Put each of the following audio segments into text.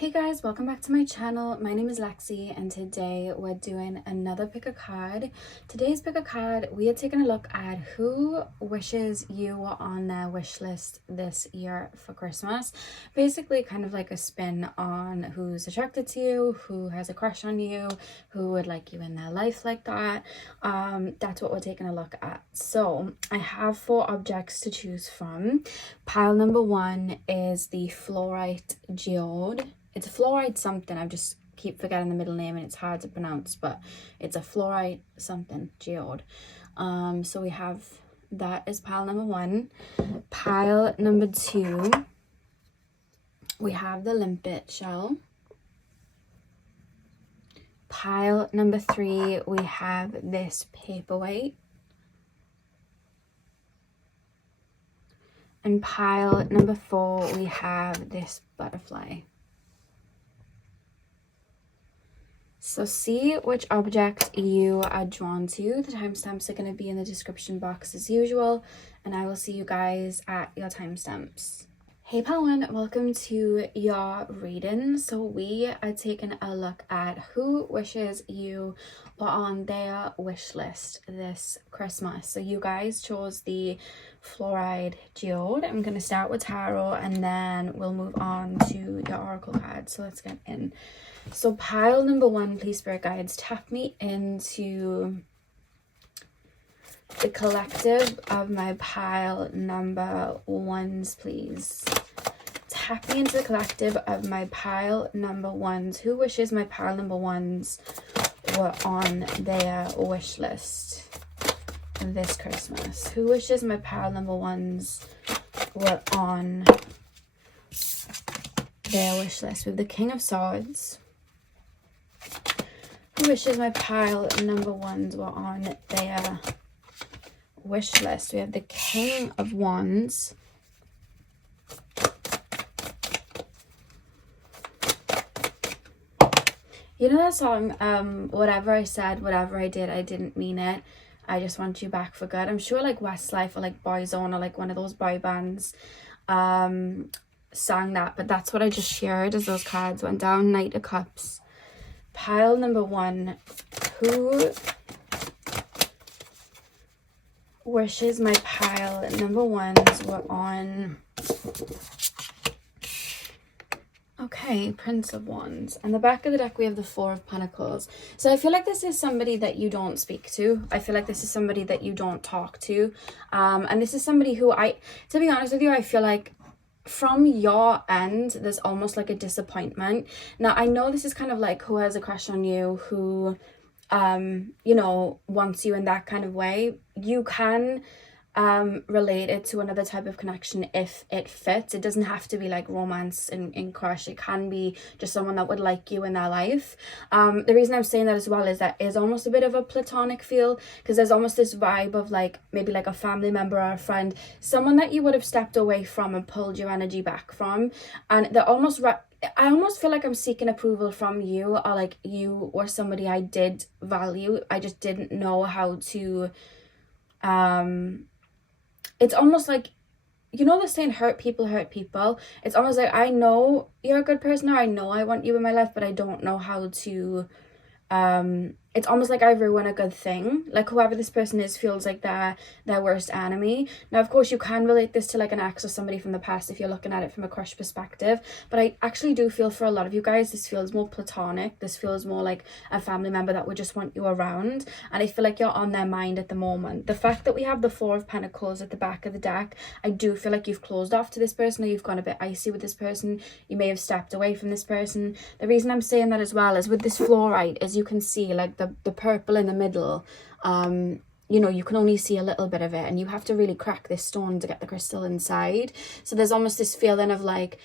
Hey guys, welcome back to my channel. My name is Lexi and today we're doing another pick a card. Today's pick a card, we are taking a look at who wishes you were on their wish list this year for Christmas. Basically kind of like a spin on who's attracted to you, who has a crush on you, who would like you in their life like that. That's what we're taking a look at. So I have 4 objects to choose from. Pile number 1 is the fluorite geode. It's a fluorite something. I just keep forgetting the middle name and it's hard to pronounce, but it's a fluorite something geode. So we have that as pile number 1. Pile number 2, we have the limpet shell. Pile number 3, we have this paperweight. And pile number 4, we have this butterfly. So see which object you are drawn to. The timestamps are going to be in the description box as usual, and I will see you guys at your timestamps. Hey pile 1, welcome to your reading. So we are taking a look at who wishes you were on their wish list this Christmas. So you guys chose the fluoride geode. I'm going to start with tarot and then we'll move on to your oracle cards. So let's get in. So pile number 1, please spirit guides, tap me into the collective of my pile number 1s, please. Tap me into the collective of my pile number 1s. Who wishes my pile number 1s were on their wish list this Christmas? Who wishes my pile number 1s were on their wish list? With the King of Swords. Who wishes my pile number 1s were on their wish list? We have the King of Wands. You know that song, whatever I said, whatever I did, I didn't mean it. I just want you back for good. I'm sure like Westlife or like Boyzone or like one of those boy bands sang that, but that's what I just shared as those cards went down. Knight of Cups. Pile number 1, who wishes my pile number 1s were on... Okay, Prince of Wands. And the back of the deck we have the 4 of Pentacles. So I feel like this is somebody that you don't speak to. I feel like this is somebody that you don't talk to. And this is somebody who to be honest with you, I feel like from your end, there's almost like a disappointment. Now, I know this is kind of like who has a crush on you, who, you know, wants you in that kind of way. You can relate it to another type of connection if it fits. It doesn't have to be like romance and crush. It can be just someone that would like you in their life. The reason I'm saying that as well is that is almost a bit of a platonic feel, because there's almost this vibe of like maybe like a family member or a friend, someone that you would have stepped away from and pulled your energy back from, and they're almost I almost feel like I'm seeking approval from you, or like you were somebody I did value. I just didn't know how to it's almost like, you know the saying, hurt people hurt people. It's almost like, I know you're a good person, or I know I want you in my life, but I don't know how to it's almost like I ruin a good thing. Like whoever this person is feels like they're their worst enemy. Now, of course, you can relate this to like an ex or somebody from the past if you're looking at it from a crush perspective. But I actually do feel for a lot of you guys, this feels more platonic. This feels more like a family member that would just want you around. And I feel like you're on their mind at the moment. The fact that we have the 4 of Pentacles at the back of the deck, I do feel like you've closed off to this person, or you've gone a bit icy with this person. You may have stepped away from this person. The reason I'm saying that as well is with this fluorite, as you can see, like the purple in the middle, you know, you can only see a little bit of it, and you have to really crack this stone to get the crystal inside. So there's almost this feeling of like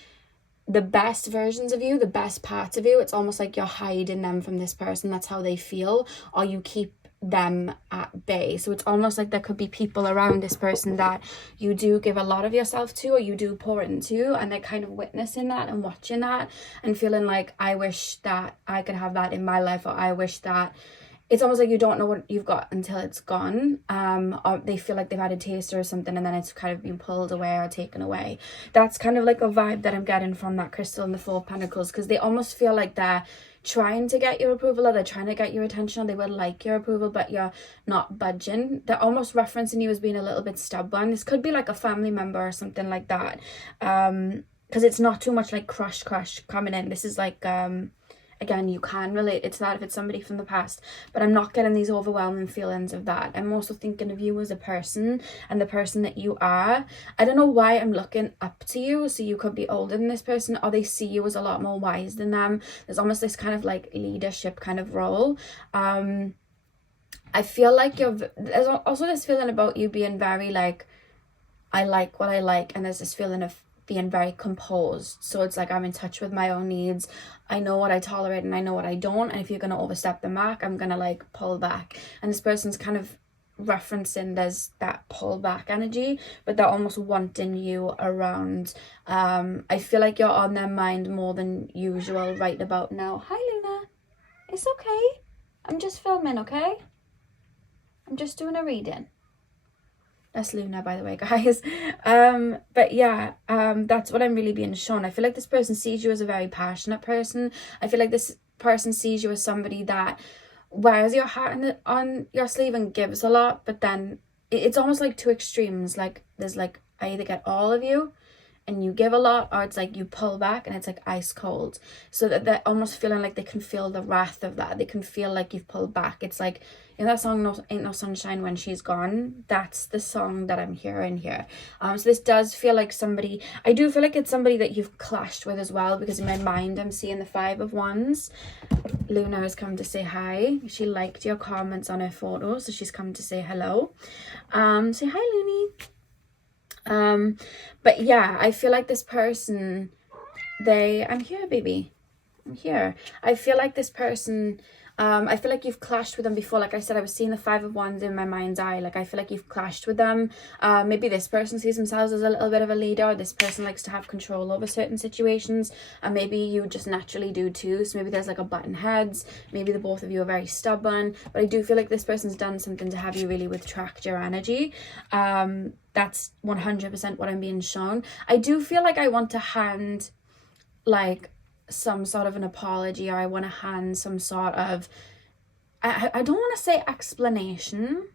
the best versions of you, the best parts of you, it's almost like you're hiding them from this person. That's how they feel, or you keep them at bay. So it's almost like there could be people around this person that you do give a lot of yourself to, or you do pour into, and they're kind of witnessing that and watching that and feeling like, I wish that I could have that in my life, or I wish that it's almost like you don't know what you've got until it's gone. Or they feel like they've had a taster or something, and then it's kind of been pulled away or taken away. That's kind of like a vibe that I'm getting from that crystal and the Four of Pentacles, because they almost feel like they're trying to get your approval, or they're trying to get your attention, or they would like your approval, but you're not budging. They're almost referencing you as being a little bit stubborn. This could be like a family member or something like that. Because it's not too much like crush coming in. This is like again, you can relate it to that if it's somebody from the past, but I'm not getting these overwhelming feelings of that. I'm also thinking of you as a person and the person that you are. I don't know why I'm looking up to you, so you could be older than this person, or they see you as a lot more wise than them. There's almost this kind of like leadership kind of role. I feel like there's also this feeling about you being very like, I like what I like, and there's this feeling of being very composed. So it's like, I'm in touch with my own needs. I know what I tolerate and I know what I don't, and if you're going to overstep the mark, I'm going to like pull back. And this person's kind of referencing there's that pull back energy, but they're almost wanting you around. I feel like you're on their mind more than usual right about now. Hi Luna, it's okay, I'm just filming, okay? I'm just doing a reading. That's Luna, by the way, guys. But yeah, that's what I'm really being shown. I feel like this person sees you as a very passionate person. I feel like this person sees you as somebody that wears your heart on your sleeve and gives a lot, but then it's almost like two extremes. Like there's like, I either get all of you and you give a lot, or it's like you pull back and it's like ice cold. So that they're almost feeling like they can feel the wrath of that. They can feel like you've pulled back. It's like, in that song, no, Ain't No Sunshine When She's Gone, that's the song that I'm hearing here. So this does feel like somebody, I do feel like it's somebody that you've clashed with as well, because in my mind I'm seeing the Five of Wands. Luna has come to say hi. She liked your comments on her photo, so she's come to say hello. Say hi, Looney. But yeah, I feel like this person, I'm here, baby. I'm here. I feel like this person, I feel like you've clashed with them before. Like I said, I was seeing the Five of Wands in my mind's eye. Like I feel like you've clashed with them. Maybe this person sees themselves as a little bit of a leader. This person likes to have control over certain situations, and maybe you just naturally do too. So maybe there's like a button heads. Maybe the both of you are very stubborn. But I do feel like this person's done something to have you really retract your energy. That's 100% what I'm being shown. I do feel like I want to hand like some sort of an apology, or I want to hand some sort of, I don't want to say explanation.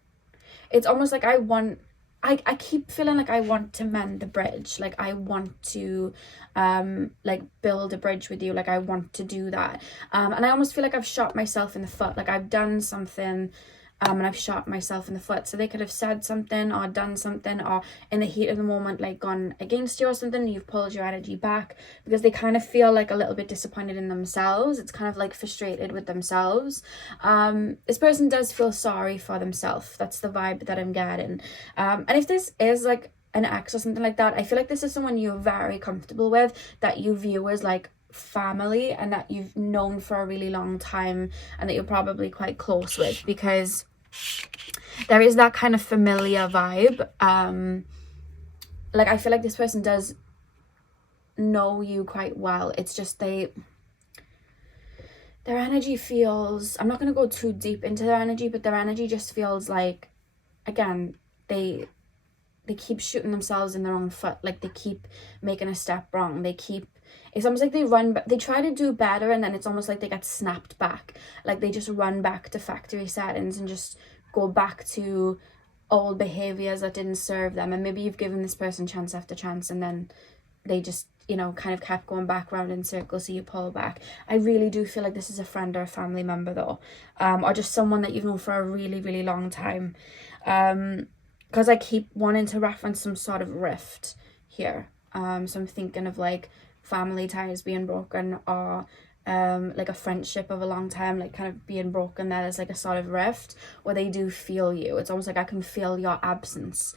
It's almost like I keep feeling like I want to mend the bridge. Like I want to like build a bridge with you. Like I want to do that. And I almost feel like I've shot myself in the foot. Like I've done something and I've shot myself in the foot. So they could have said something or done something, or in the heat of the moment like gone against you or something, and you've pulled your energy back, because they kind of feel like a little bit disappointed in themselves. It's kind of like frustrated with themselves. This person does feel sorry for themselves. That's the vibe that I'm getting. And if this is like an ex or something like that, I feel like this is someone you're very comfortable with, that you view as like family, and that you've known for a really long time, and that you're probably quite close with, because there is that kind of familiar vibe. Like I feel like this person does know you quite well. It's just their energy feels, I'm not going to go too deep into their energy, but their energy just feels like, again, they keep shooting themselves in their own foot. Like they keep making a step wrong. It's almost like they try to do better, and then it's almost like they get snapped back. Like they just run back to factory settings and just go back to old behaviors that didn't serve them. And maybe you've given this person chance after chance, and then they just, kind of kept going back round in circles, so you pull back. I really do feel like this is a friend or a family member though, or just someone that you've known for a really, really long time. Because I keep wanting to reference some sort of rift here. So I'm thinking of like family ties being broken, or like a friendship of a long time like kind of being broken. There's like a sort of rift where they do feel you. It's almost like I can feel your absence.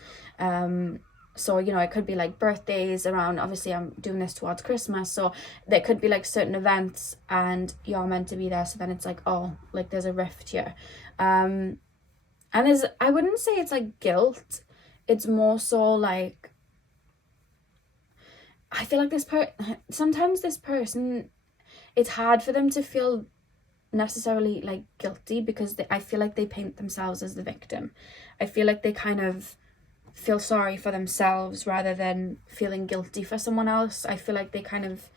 So it could be like birthdays around, obviously I'm doing this towards Christmas, so there could be like certain events and you're meant to be there, so then it's like, oh, like there's a rift here. And I wouldn't say it's like guilt, it's more so like, I feel like sometimes this person, it's hard for them to feel necessarily like guilty, because I feel like they paint themselves as the victim. I feel like they kind of feel sorry for themselves rather than feeling guilty for someone else. I feel like they kind of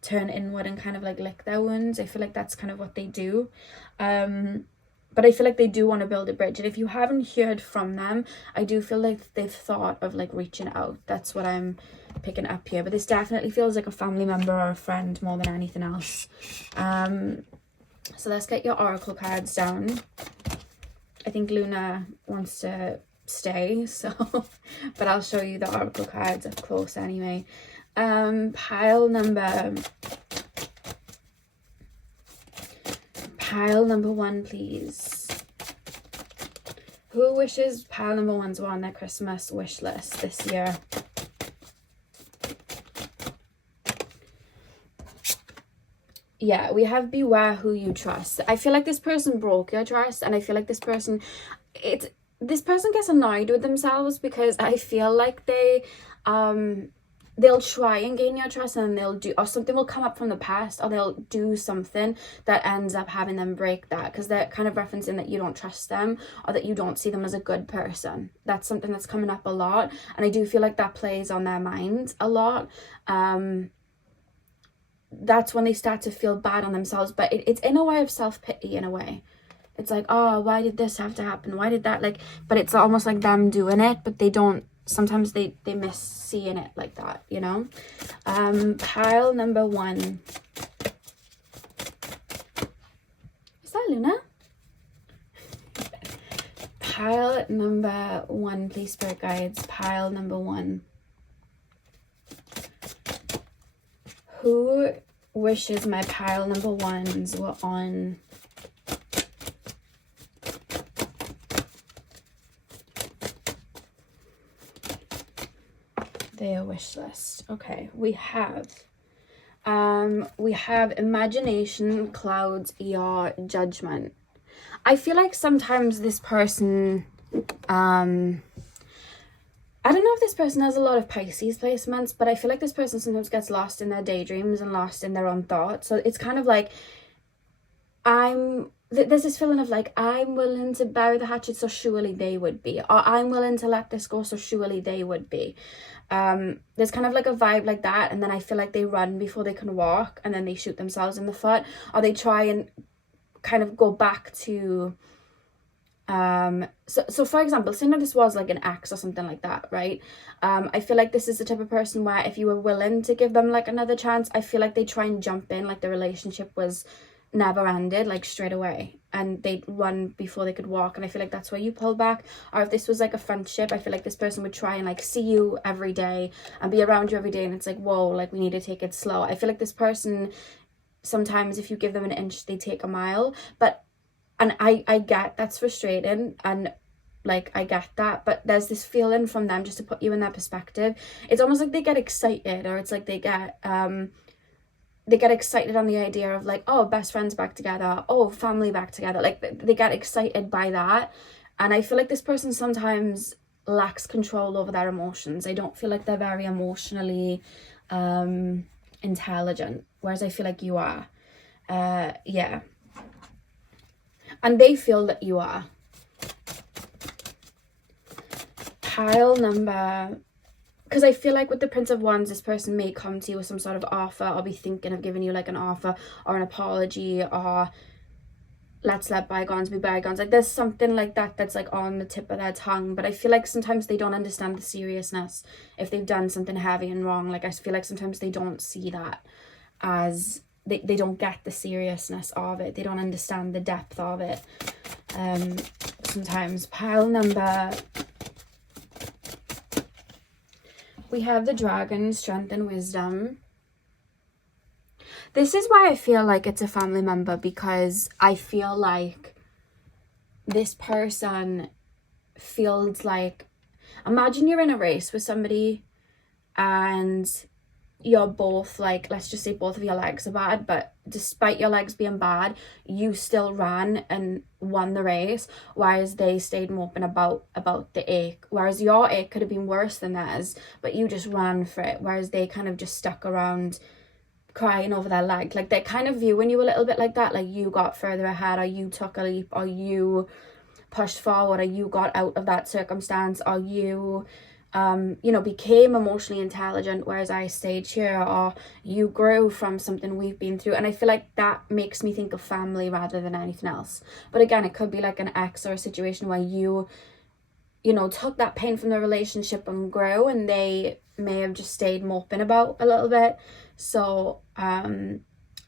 turn inward and kind of like lick their wounds. I feel like that's kind of what they do. But I feel like they do want to build a bridge. And if you haven't heard from them, I do feel like they've thought of like reaching out. That's what I'm picking up here. But this definitely feels like a family member or a friend more than anything else. So let's get your oracle cards down. I think Luna wants to stay, so but I'll show you the oracle cards up close anyway. Pile number 1, please. Who wishes pile number 1s were on their Christmas wish list this year? Yeah, we have beware who you trust. I feel like this person broke your trust, and I feel like this person gets annoyed with themselves, because I feel like they'll try and gain your trust, and they'll do, or something will come up from the past, or they'll do something that ends up having them break that, because they're kind of referencing that you don't trust them, or that you don't see them as a good person. That's something that's coming up a lot, and I do feel like that plays on their mind a lot. That's when they start to feel bad on themselves, but it's in a way of self-pity, in a way. It's like, oh, why did this have to happen? Why did that? Like, but it's almost like them doing it, but they don't, sometimes they miss seeing it like that, you know? Pile number 1. Is that Luna? Pile number 1, please, spirit guides. Pile number 1. Who wishes my pile number 1s were on their wish list? Okay, we have imagination, clouds, your judgment. I feel like sometimes this person, I don't know if this person has a lot of Pisces placements, but I feel like this person sometimes gets lost in their daydreams and lost in their own thoughts. So it's kind of like, there's this feeling of like, I'm willing to bury the hatchet, so surely they would be. Or I'm willing to let this go, so surely they would be. There's kind of like a vibe like that. And then I feel like they run before they can walk, and then they shoot themselves in the foot. Or they try and kind of go back to... So for example, say that this was like an ex or something like that, right? I feel like this is the type of person where if you were willing to give them like another chance, I feel like they try and jump in, like the relationship was never ended, like straight away, and they'd run before they could walk. And I feel like that's where you pull back. Or if this was like a friendship, I feel like this person would try and like see you every day and be around you every day, and it's like, whoa, like we need to take it slow. I feel like this person, sometimes if you give them an inch, they take a mile. And I get that's frustrating, and like I get that, but there's this feeling from them, just to put you in their perspective, it's almost like they get excited, or it's like they get excited on the idea of like, oh, best friends back together, oh, family back together, like they get excited by that. And I feel like this person sometimes lacks control over their emotions. I don't feel like they're very emotionally intelligent, whereas I feel like you are. Yeah. And they feel that you are. Pile number... Because I feel like with the Prince of Wands, this person may come to you with some sort of offer, or be thinking of giving you like an offer or an apology, or let's let bygones be bygones. Like there's something like that that's like on the tip of their tongue. But I feel like sometimes they don't understand the seriousness if they've done something heavy and wrong. Like I feel like sometimes they don't see that as... They don't get the seriousness of it. They don't understand the depth of it. Sometimes. Pile number... We have the Dragon, Strength and Wisdom. This is why I feel like it's a family member, because I feel like this person feels like... Imagine you're in a race with somebody and... you're both like, let's just say both of your legs are bad, but despite your legs being bad, you still ran and won the race, whereas they stayed moping about the ache, whereas your ache could have been worse than theirs, but you just ran for it, whereas they kind of just stuck around crying over their leg. Like, they're kind of viewing you a little bit like that, like you got further ahead, or you took a leap, or you pushed forward, or you got out of that circumstance, or you you know, became emotionally intelligent, whereas I stayed here, or you grew from something we've been through. And I feel like that makes me think of family rather than anything else. But again, it could be like an ex, or a situation where you know, took that pain from the relationship and grew, and they may have just stayed moping about a little bit. So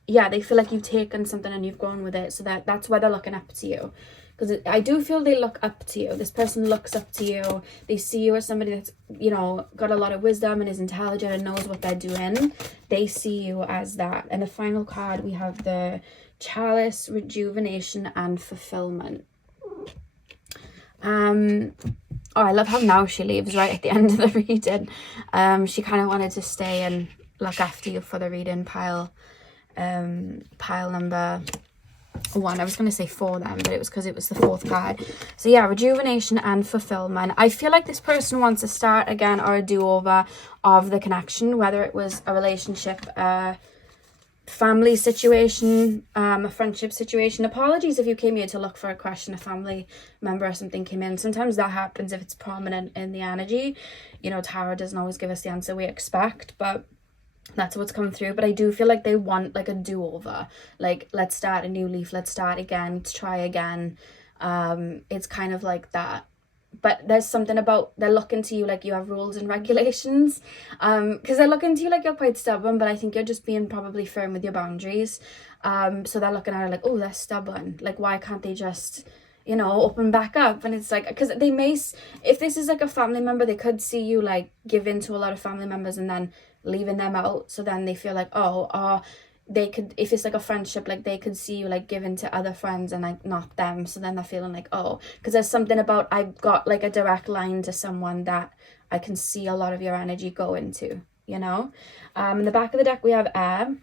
yeah, they feel like you've taken something and you've grown with it, so that's why they're looking up to you. Because I do feel they look up to you. This person looks up to you. They see you as somebody that's, you know, got a lot of wisdom and is intelligent and knows what they're doing. They see you as that. And the final card, we have the Chalice, Rejuvenation and Fulfillment. Oh, I love how now she leaves right at the end of the reading. She kind of wanted to stay and look after you for the reading. Pile number 1. I was going to say 4 then, but it was because it was the 4th card. So yeah, Rejuvenation and Fulfillment. I feel like this person wants to start again, or a do-over of the connection, whether it was a relationship, family situation, a friendship situation. Apologies if you came here to look for a question, a family member or something came in. Sometimes that happens if it's prominent in the energy. You know, tarot doesn't always give us the answer we expect, but that's what's come through. But I do feel like they want like a do-over, like let's start a new leaf, let's start again, let's try again. It's kind of like that. But there's something about, they're looking to you like you have rules and regulations, because they're looking to you like you're quite stubborn, but I think you're just being probably firm with your boundaries. So they're looking at it like, oh, they're stubborn, like why can't they just, you know, open back up? And it's like, because they may, if this is like a family member, they could see you like give in to a lot of family members and then leaving them out, so then they feel like, oh, they could, if it's like a friendship, like they could see you like giving to other friends and like not them, so then they're feeling like, oh, because there's something about, I've got like a direct line to someone that I can see a lot of your energy go into, you know. In the back of the deck we have Air,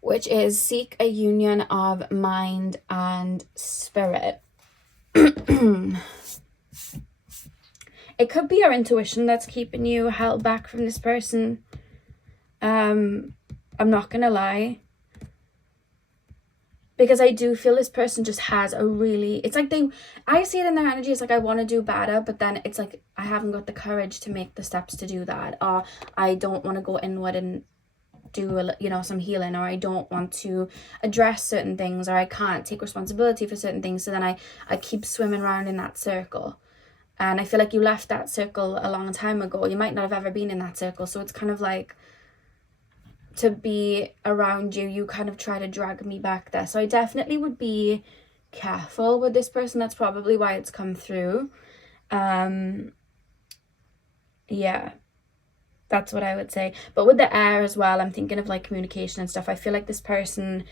which is seek a union of mind and spirit. It could be your intuition that's keeping you held back from this person. I'm not gonna lie, because I do feel this person just has a really, it's like I see it in their energy, it's like I want to do better, but then it's like I haven't got the courage to make the steps to do that, or I don't want to go inward and do, you know, some healing, or I don't want to address certain things, or I can't take responsibility for certain things, so then I keep swimming around in that circle. And I feel like you left that circle a long time ago. You might not have ever been in that circle. So it's kind of like, to be around you, you kind of try to drag me back there. So I definitely would be careful with this person. That's probably why it's come through. Yeah, that's what I would say. But with the Air as well, I'm thinking of like communication and stuff. I feel like this person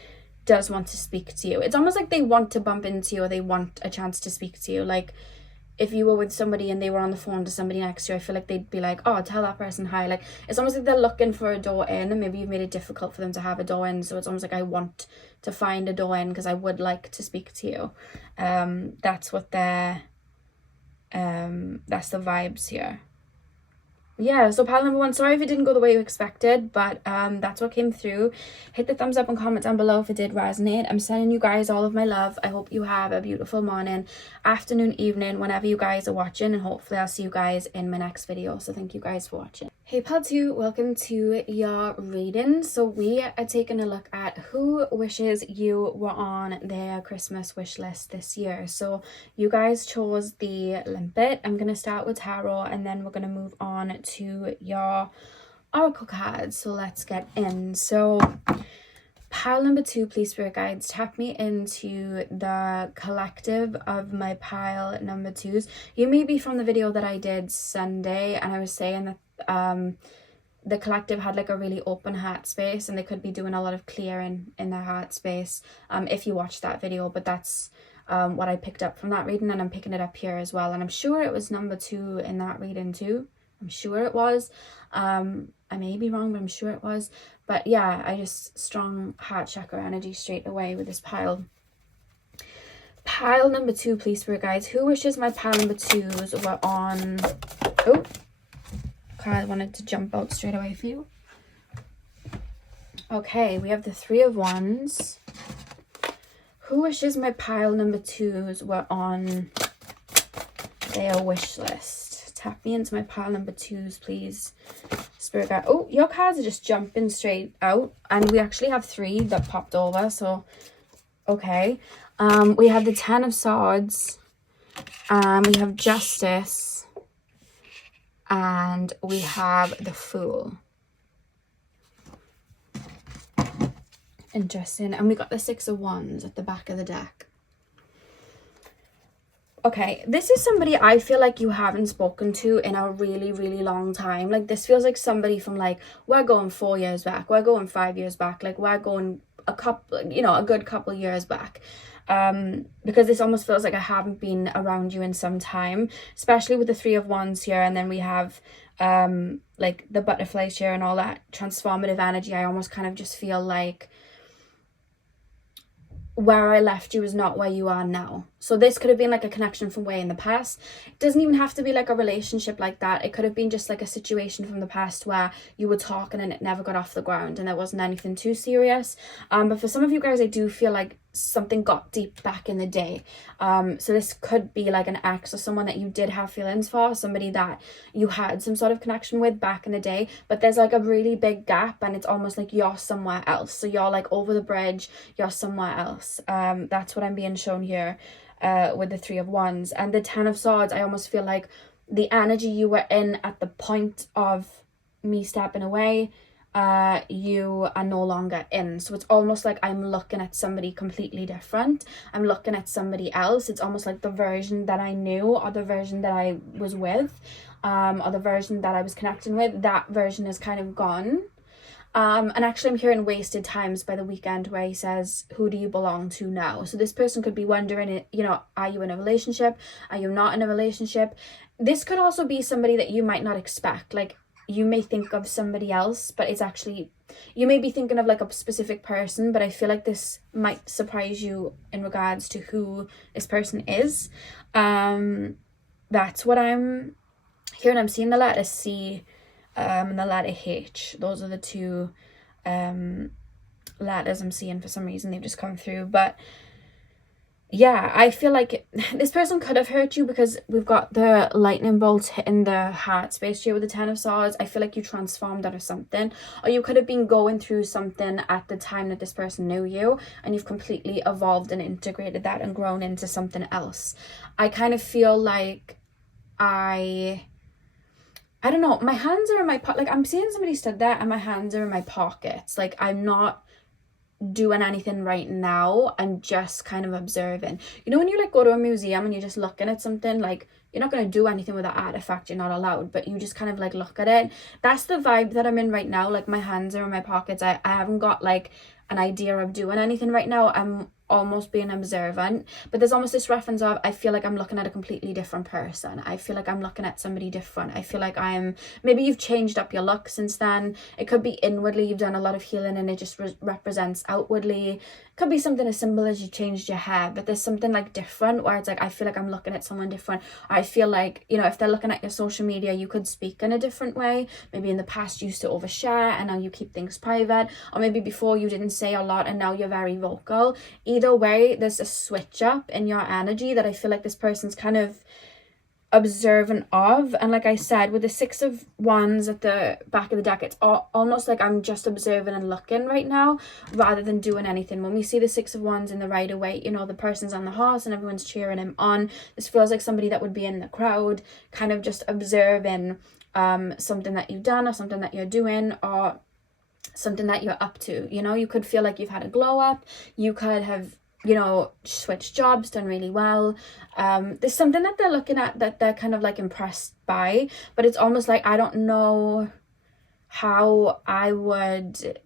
does want to speak to you. It's almost like they want to bump into you, or they want a chance to speak to you. Like, if you were with somebody and they were on the phone to somebody next to you, I feel like they'd be like, oh, tell that person hi. Like, it's almost like they're looking for a door in, and maybe you've made it difficult for them to have a door in. So it's almost like, I want to find a door in because I would like to speak to you. That's what they're, that's the vibes here. Yeah, so pile number 1, sorry if it didn't go the way you expected, but that's what came through. Hit the thumbs up and comment down below if it did resonate. I'm sending you guys all of my love. I hope you have a beautiful morning, afternoon, evening, whenever you guys are watching, and hopefully I'll see you guys in my next video. So thank you guys for watching. Hey pal 2, welcome to your reading. So we are taking a look at who wishes you were on their Christmas wish list this year. So you guys chose the limpet. I'm going to start with tarot, and then we're going to move on to your oracle cards. So let's get in. So pile number 2, please spirit guides, tap me into the collective of my pile number 2s. You may be from the video that I did Sunday, and I was saying that the collective had like a really open heart space, and they could be doing a lot of clearing in their heart space if you watched that video. But that's what I picked up from that reading, and I'm picking it up here as well. And I'm sure it was number 2 in that reading too. I'm sure it was. I may be wrong, but I'm sure it was. But yeah, I just strong heart chakra energy straight away with this pile. Pile number 2, please spirit guides, who wishes my pile number 2s were on, oh, I wanted to jump out straight away for you. Okay, we have the Three of Wands. Who wishes my pile number 2s were on their wish list? Tap me into my pile number 2s, please. Spirit guide. Oh, your cards are just jumping straight out. And we actually have 3 that popped over, so okay. We have the Ten of Swords. We have Justice. And we have the Fool. Interesting. And we got the Six of Wands at the back of the deck. Okay, this is somebody I feel like you haven't spoken to in a really, really long time. Like, this feels like somebody from, like, we're going 4 years back, we're going 5 years back, like, we're going a good couple years back. Because this almost feels like I haven't been around you in some time, especially with the Three of Wands here, and then we have like the butterflies here and all that transformative energy. I almost kind of just feel like where I left you is not where you are now. So this could have been like a connection from way in the past. It doesn't even have to be like a relationship like that. It could have been just like a situation from the past where you were talking and it never got off the ground and there wasn't anything too serious. But for some of you guys, I do feel like something got deep back in the day. So this could be like an ex or someone that you did have feelings for, somebody that you had some sort of connection with back in the day, but there's like a really big gap and it's almost like you're somewhere else. So you're like over the bridge, you're somewhere else. That's what I'm being shown here with the Three of Wands. And the Ten of Swords, I almost feel like the energy you were in at the point of me stepping away, you are no longer in. So it's almost like I'm looking at somebody completely different. I'm looking at somebody else. It's almost like the version that I knew or the version that I was with, or the version that I was connecting with, that version is kind of gone. And actually I'm hearing Wasted Times by The Weeknd, where he says, who do you belong to now? So this person could be wondering, you know, are you in a relationship? Are you not in a relationship? This could also be somebody that you might not expect. Like, you may think of somebody else, but it's actually, you may be thinking of like a specific person, but I feel like this might surprise you in regards to who this person is. That's what I'm hearing. I'm seeing the letter C and the letter H. Those are the two letters I'm seeing. For some reason they've just come through. But yeah, I feel like this person could have hurt you because we've got the lightning bolt hitting the heart space here with the Ten of Swords. I feel like you transformed out of something, or you could have been going through something at the time that this person knew you, and you've completely evolved and integrated that and grown into something else. I kind of feel like I don't know, my hands are in my like, I'm seeing somebody stood there and my hands are in my pockets. Like, I'm not doing anything right now. I'm just kind of observing. You know when you like go to a museum and you're just looking at something, like, you're not going to do anything with that artifact, you're not allowed, but you just kind of like look at it. That's the vibe that I'm in right now. Like, my hands are in my pockets. I haven't got like an idea of doing anything right now. I'm almost being observant, but there's almost this reference of, I feel like I'm looking at a completely different person. I feel like I'm looking at somebody different. I feel like maybe you've changed up your look since then. It could be inwardly, you've done a lot of healing and it just represents outwardly. It could be something as simple as you changed your hair, but there's something like different where it's like, I feel like I'm looking at someone different. Or I feel like, you know, if they're looking at your social media, you could speak in a different way. Maybe in the past you used to overshare and now you keep things private, or maybe before you didn't say a lot and now you're very vocal. Either way, there's a switch up in your energy that I feel like this person's kind of observant of. And like I said, with the Six of Wands at the back of the deck, it's almost like I'm just observing and looking right now rather than doing anything. When we see the Six of Wands in the Rider-Waite, you know, the person's on the horse and everyone's cheering him on. This feels like somebody that would be in the crowd, kind of just observing something that you've done or something that you're doing or something that you're up to. You know, you could feel like you've had a glow up. You could have, you know, switched jobs, done really well. There's something that they're looking at that they're kind of like impressed by, but it's almost like, I don't know how I would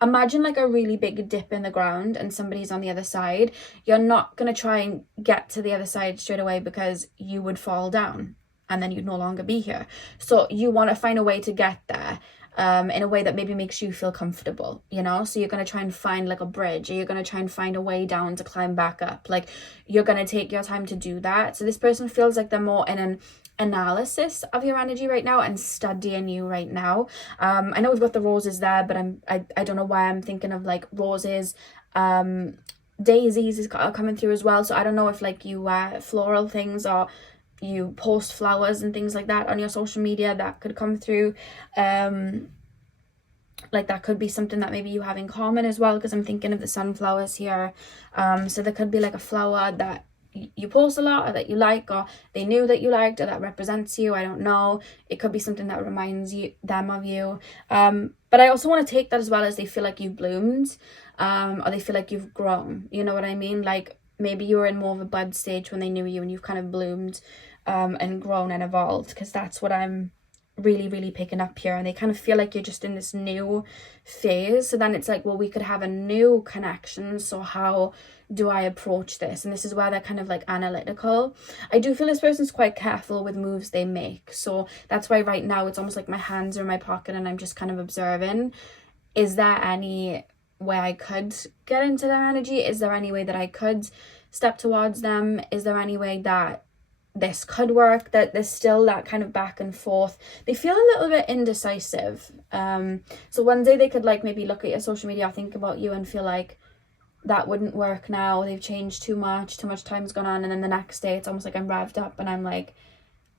imagine like a really big dip in the ground and somebody's on the other side. You're not going to try and get to the other side straight away because you would fall down and then you'd no longer be here. So you want to find a way to get there. in a way that maybe makes you feel comfortable, you know? So you're going to try and find like a bridge, or you're going to try and find a way down to climb back up. Like, you're going to take your time to do that. So this person feels like they're more in an analysis of your energy right now and studying you right now. I know we've got the roses there, but I don't know why I'm thinking of like roses. Daisies are coming through as well. So I don't know if like you floral things, or you post flowers and things like that on your social media, that could come through. Like that could be something that maybe you have in common as well, because I'm thinking of the sunflowers here. So there could be like a flower that you post a lot, or that you like, or they knew that you liked, or that represents you. I don't know. It could be something that reminds them of you. But I also want to take that as well as they feel like you've bloomed, or they feel like you've grown. You know what I mean? Like maybe you were in more of a bud stage when they knew you, and you've kind of bloomed and grown and evolved, because that's what I'm really picking up here. And they kind of feel like you're just in this new phase. So then it's like, well, we could have a new connection, so how do I approach this? And this is where they're kind of like analytical. I do feel this person's quite careful with moves they make, so that's why right now it's almost like my hands are in my pocket and I'm just kind of observing. Is there any way I could get into their energy? Is there any way that I could step towards them? Is there any way that this could work? That there's still that kind of back and forth. They feel a little bit indecisive. So one day they could like maybe look at your social media or think about you and feel like that wouldn't work now, they've changed too much time's gone on, and then the next day it's almost like I'm revved up and I'm like,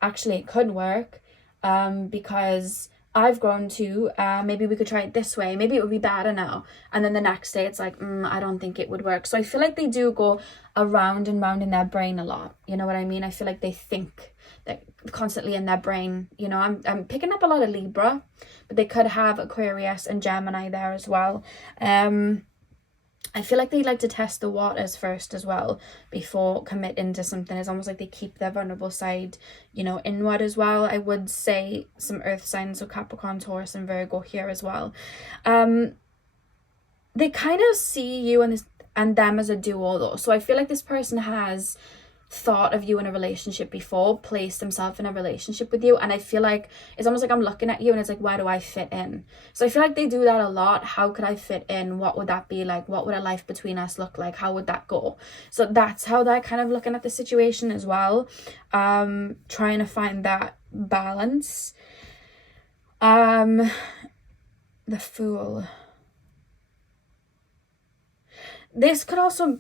actually it could work, because I've grown too. Maybe we could try it this way, maybe it would be better now. And then the next day it's like, I don't think it would work. So I feel like they do go around and round in their brain a lot, you know what I mean? I feel like they think that constantly in their brain, you know. I'm picking up a lot of Libra, but they could have Aquarius and Gemini there as well. I feel like they like to test the waters first as well before committing to something. It's almost like they keep their vulnerable side, you know, inward as well. I would say some earth signs, so Capricorn, Taurus and Virgo here as well. They kind of see you and them as a duo though. So I feel like this person has thought of you in a relationship before, placed themselves in a relationship with you, and I feel like it's almost like I'm looking at you and it's like, where do I fit in? So I feel like they do that a lot. How could I fit in? What would that be like? What would a life between us look like? How would that go? So that's how they're kind of looking at the situation as well, trying to find that balance. The Fool. This could also,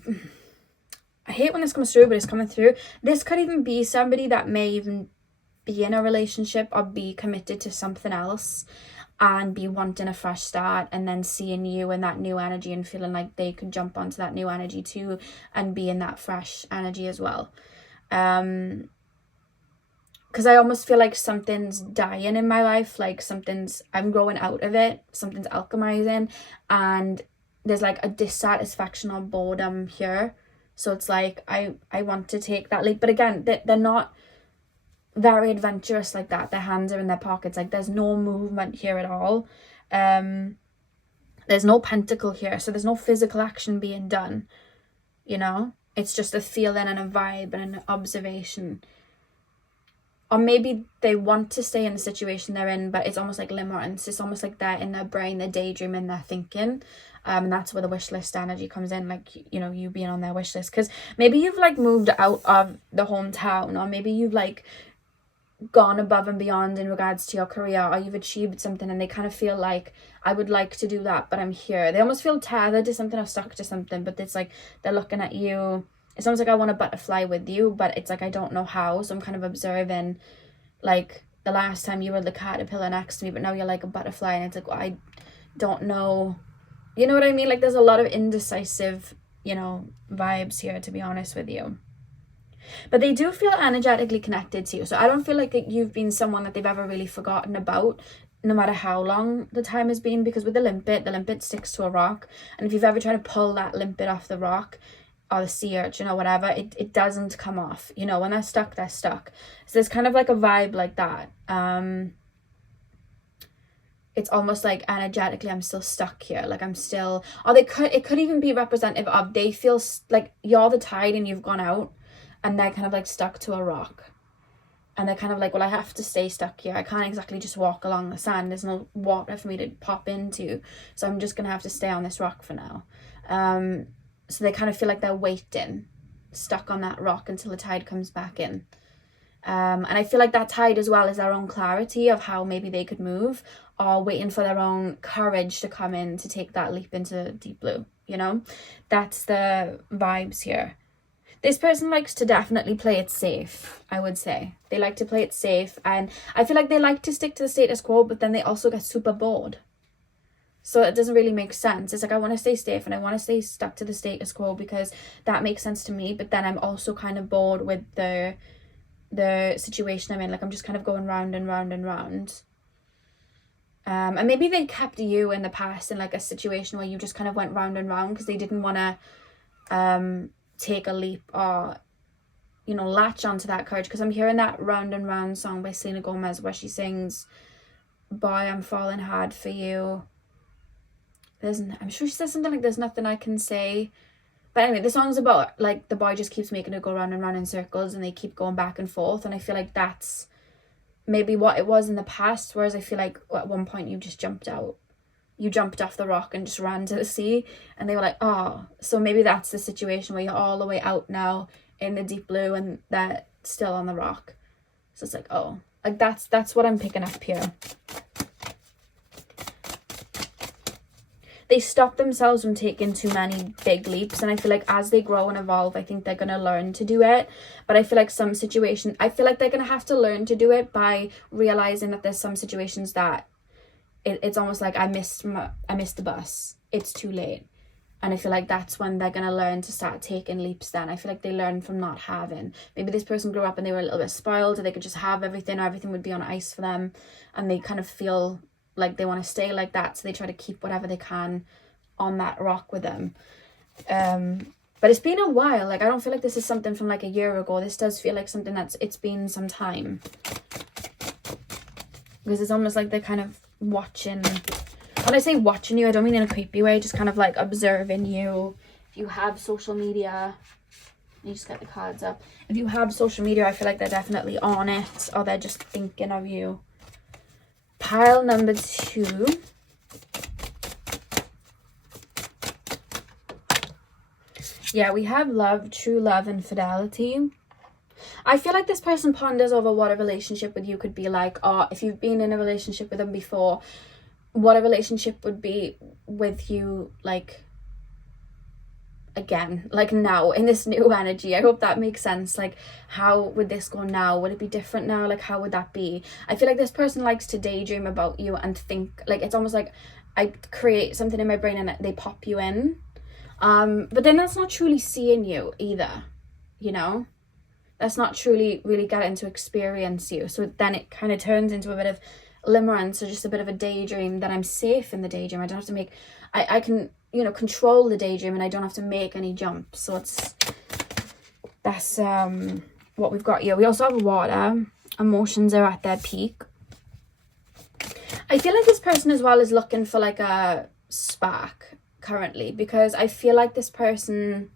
I hate when this comes through, but it's coming through. This could even be somebody that may even be in a relationship or be committed to something else and be wanting a fresh start, and then seeing you in that new energy and feeling like they could jump onto that new energy too and be in that fresh energy as well. Because I almost feel like something's dying in my life, like I'm growing out of it, something's alchemizing, and there's like a dissatisfaction or boredom here. So it's like, I want to take that leap. But again, they're not very adventurous like that. Their hands are in their pockets. Like there's no movement here at all. There's no pentacle here. So there's no physical action being done. You know? It's just a feeling and a vibe and an observation. Or maybe they want to stay in the situation they're in, but it's almost like limerence. It's almost like they're in their brain, they're daydreaming, they're thinking. And that's where the wish list energy comes in, like, you know, you being on their wish list. Because maybe you've like moved out of the hometown, or maybe you've like gone above and beyond in regards to your career, or you've achieved something and they kind of feel like, I would like to do that, but I'm here. They almost feel tethered to something or stuck to something, but it's like they're looking at you. It's almost like, I want to butterfly with you, but it's like I don't know how. So I'm kind of observing, like, the last time you were the caterpillar next to me, but now you're like a butterfly, and it's like, well, I don't know. You know what I mean? Like there's a lot of indecisive, you know, vibes here, to be honest with you. But they do feel energetically connected to you. So I don't feel like you've been someone that they've ever really forgotten about, no matter how long the time has been. Because with the limpet sticks to a rock. And if you've ever tried to pull that limpet off the rock, or the sea urchin or whatever, it doesn't come off. You know, when they're stuck, they're stuck. So there's kind of like a vibe like that. It's almost like energetically I'm still stuck here, like I'm still, or it could even be representative of they feel like you're the tide and you've gone out, and they're kind of like stuck to a rock, And they're kind of like, well, I have to stay stuck here. I can't exactly just walk along the sand. There's no water for me to pop into. So I'm just going to have to stay on this rock for now. So they kind of feel like they're waiting, stuck on that rock until the tide comes back in. And I feel like that tide as well is their own clarity of how maybe they could move, or waiting for their own courage to come in to take that leap into deep blue, you know? That's the vibes here. This person likes to definitely play it safe, I would say. They like to play it safe, and I feel like they like to stick to the status quo, but then they also get super bored. So it doesn't really make sense. It's like, I want to stay safe and I want to stay stuck to the status quo because that makes sense to me, but then I'm also kind of bored with the situation I'm in. Like, I'm just kind of going round and round and round. And maybe they kept you in the past in like a situation where you just kind of went round and round because they didn't want to take a leap or, you know, latch onto that courage. Because I'm hearing that Round and Round song by Selena Gomez where she sings, boy, I'm falling hard for you. I'm sure she says something like, there's nothing I can say. But anyway, the song's about like the boy just keeps making it go round and round in circles and they keep going back and forth. And I feel like that's maybe what it was in the past, whereas I feel like at one point you just jumped out. You jumped off the rock and just ran to the sea, and they were like, oh, so maybe that's the situation where you're all the way out now in the deep blue and they're still on the rock. So it's like, oh, like that's what I'm picking up here. They stop themselves from taking too many big leaps, and I feel like as they grow and evolve, I think they're going to learn to do it. But I feel like some situations, I feel like they're going to have to learn to do it by realizing that there's some situations that it's almost like I missed the bus, it's too late. And I feel like that's when they're going to learn to start taking leaps then. I feel like they learn from not having. Maybe this person grew up and they were a little bit spoiled, or they could just have everything, or everything would be on ice for them, and they kind of feel like they want to stay like that, so they try to keep whatever they can on that rock with them. But it's been a while. Like, I don't feel like this is something from like a year ago. This does feel like something it's been some time, because it's almost like they're kind of watching. When I say watching you, I don't mean in a creepy way, just kind of like observing you. If you have social media, you just get the cards up. If you have social media, I feel like they're definitely on it, or they're just thinking of you. Pile number 2. Yeah, we have love, true love, and fidelity. I feel like this person ponders over what a relationship with you could be like, or if you've been in a relationship with them before, what a relationship would be with you, like, again, like now, in this new energy. I hope that makes sense. Like, how would this go now? Would it be different now? Like, how would that be? I feel like this person likes to daydream about you and think, like, it's almost like I create something in my brain and they pop you in. But then that's not truly seeing you either, you know? That's not truly really getting to experience you. So then it kind of turns into a bit of limerence, or just a bit of a daydream, that I'm safe in the daydream. I don't have to make, I can, you know, control the daydream, and I don't have to make any jumps. So that's what we've got here. We also have water. Emotions are at their peak. I feel like this person as well is looking for like a spark currently, because I feel like this person,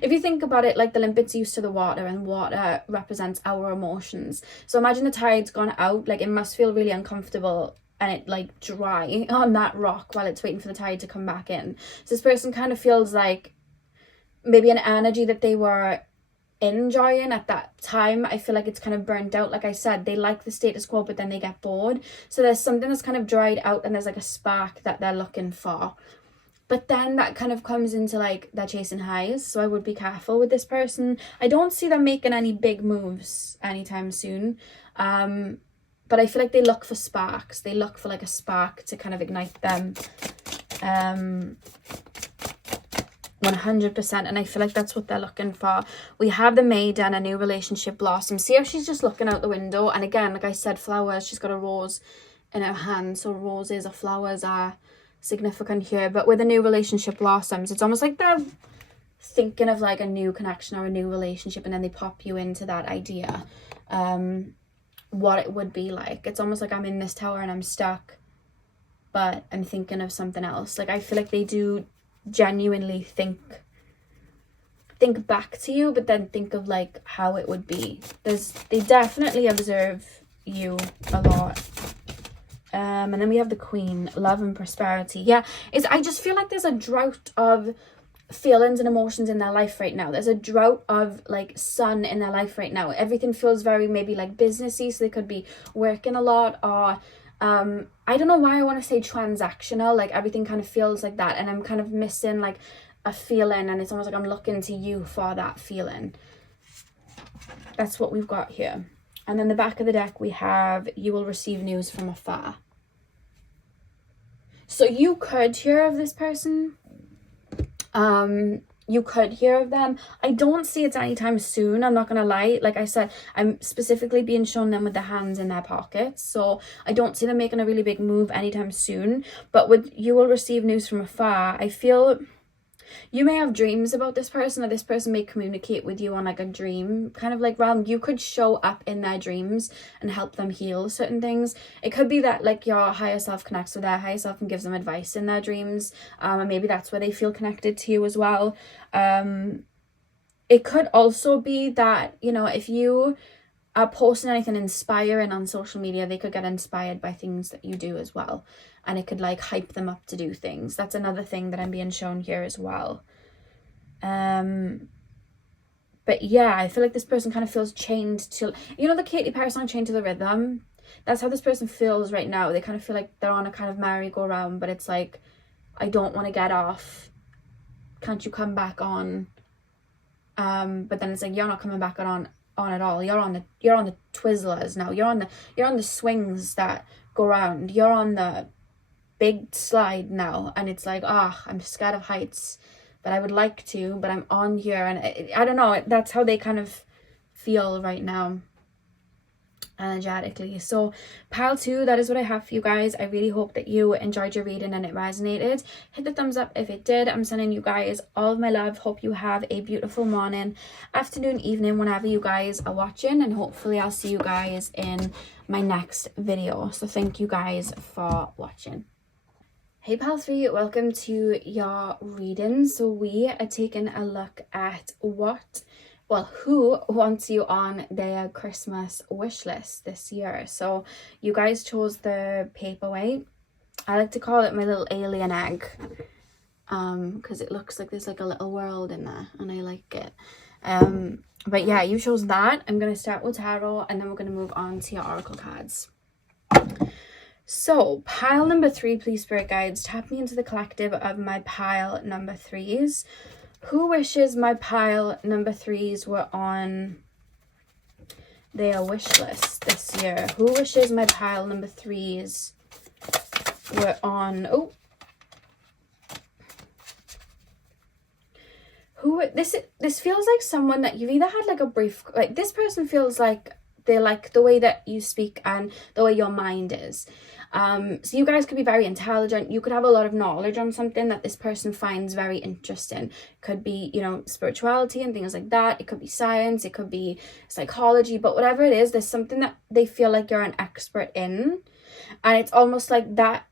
if you think about it, like the limpet's used to the water, and water represents our emotions. So imagine the tide's gone out, like it must feel really uncomfortable and it like dry on that rock while it's waiting for the tide to come back in. So this person kind of feels like maybe an energy that they were enjoying at that time, I feel like it's kind of burnt out. Like I said, they like the status quo, but then they get bored. So there's something that's kind of dried out, and there's like a spark that they're looking for. But then that kind of comes into like they're chasing highs. So I would be careful with this person. I don't see them making any big moves anytime soon. But I feel like they look for sparks. They look for like a spark to kind of ignite them. 100%. And I feel like that's what they're looking for. We have the maiden, a new relationship blossom. See how she's just looking out the window. And again, like I said, flowers. She's got a rose in her hand. So roses or flowers are significant here. But with a new relationship blossoms, it's almost like they're thinking of like a new connection or a new relationship, and then they pop you into that idea, what it would be like. It's almost like I'm in this tower and I'm stuck, but I'm thinking of something else. Like I feel like they do genuinely think think back to you, but then think of like how it would be. They definitely observe you a lot. And then we have the Queen, love and prosperity. Yeah, I just feel like there's a drought of feelings and emotions in their life right now. There's a drought of like sun in their life right now. Everything feels very maybe like businessy, so they could be working a lot, or I don't know why I want to say transactional, like everything kind of feels like that, and I'm kind of missing like a feeling, and it's almost like I'm looking to you for that feeling. That's what we've got here. And then the back of the deck we have, you will receive news from afar. So you could hear of this person. You could hear of them. I don't see it's anytime soon, I'm not gonna lie. Like I said, I'm specifically being shown them with the hands in their pockets, so I don't see them making a really big move anytime soon. But with you will receive news from afar, I feel you may have dreams about this person, or this person may communicate with you on like a dream kind of like realm. You could show up in their dreams and help them heal certain things. It could be that like your higher self connects with their higher self and gives them advice in their dreams, and maybe that's where they feel connected to you as well. It could also be that, you know, if you are posting anything inspiring on social media, they could get inspired by things that you do as well, and it could like hype them up to do things. That's another thing that I'm being shown here as well. But yeah, I feel like this person kind of feels chained to, you know, the Katy Perry song Chained to the Rhythm. That's how this person feels right now. They kind of feel like they're on a kind of merry-go-round, but it's like, I don't want to get off, can't you come back on? But then it's like, you're not coming back on at all. You're on the Twizzlers now. You're on the swings that go round. You're on the big slide now, and it's like, I'm scared of heights, but I would like to, but I'm on here, and I don't know, that's how they kind of feel right now energetically. So pile 2, that is what I have for you guys. I really hope that you enjoyed your reading and it resonated. Hit the thumbs up if it did. I'm sending you guys all of my love. Hope you have a beautiful morning, afternoon, evening, whenever you guys are watching, and hopefully I'll see you guys in my next video. So thank you guys for watching. Hey pile 3, welcome to your reading. So we are taking a look at who wants you on their Christmas wish list this year. So you guys chose the paperweight. I like to call it my little alien egg, because it looks like there's like a little world in there, and I like it. But yeah, you chose that. I'm going to start with tarot, and then we're going to move on to your oracle cards. So pile number 3, please, spirit guides, tap me into the collective of my pile number 3s. Who wishes my pile number 3s were on their wish list this year? Who wishes my pile number 3s were on... This feels like someone that you've either had like a brief... Like, this person feels like they like the way that you speak and the way your mind is. So you guys could be very intelligent. You could have a lot of knowledge on something that this person finds very interesting. Could be, you know, spirituality and things like that. It could be science. It could be psychology. But whatever it is, there's something that they feel like you're an expert in. And it's almost like that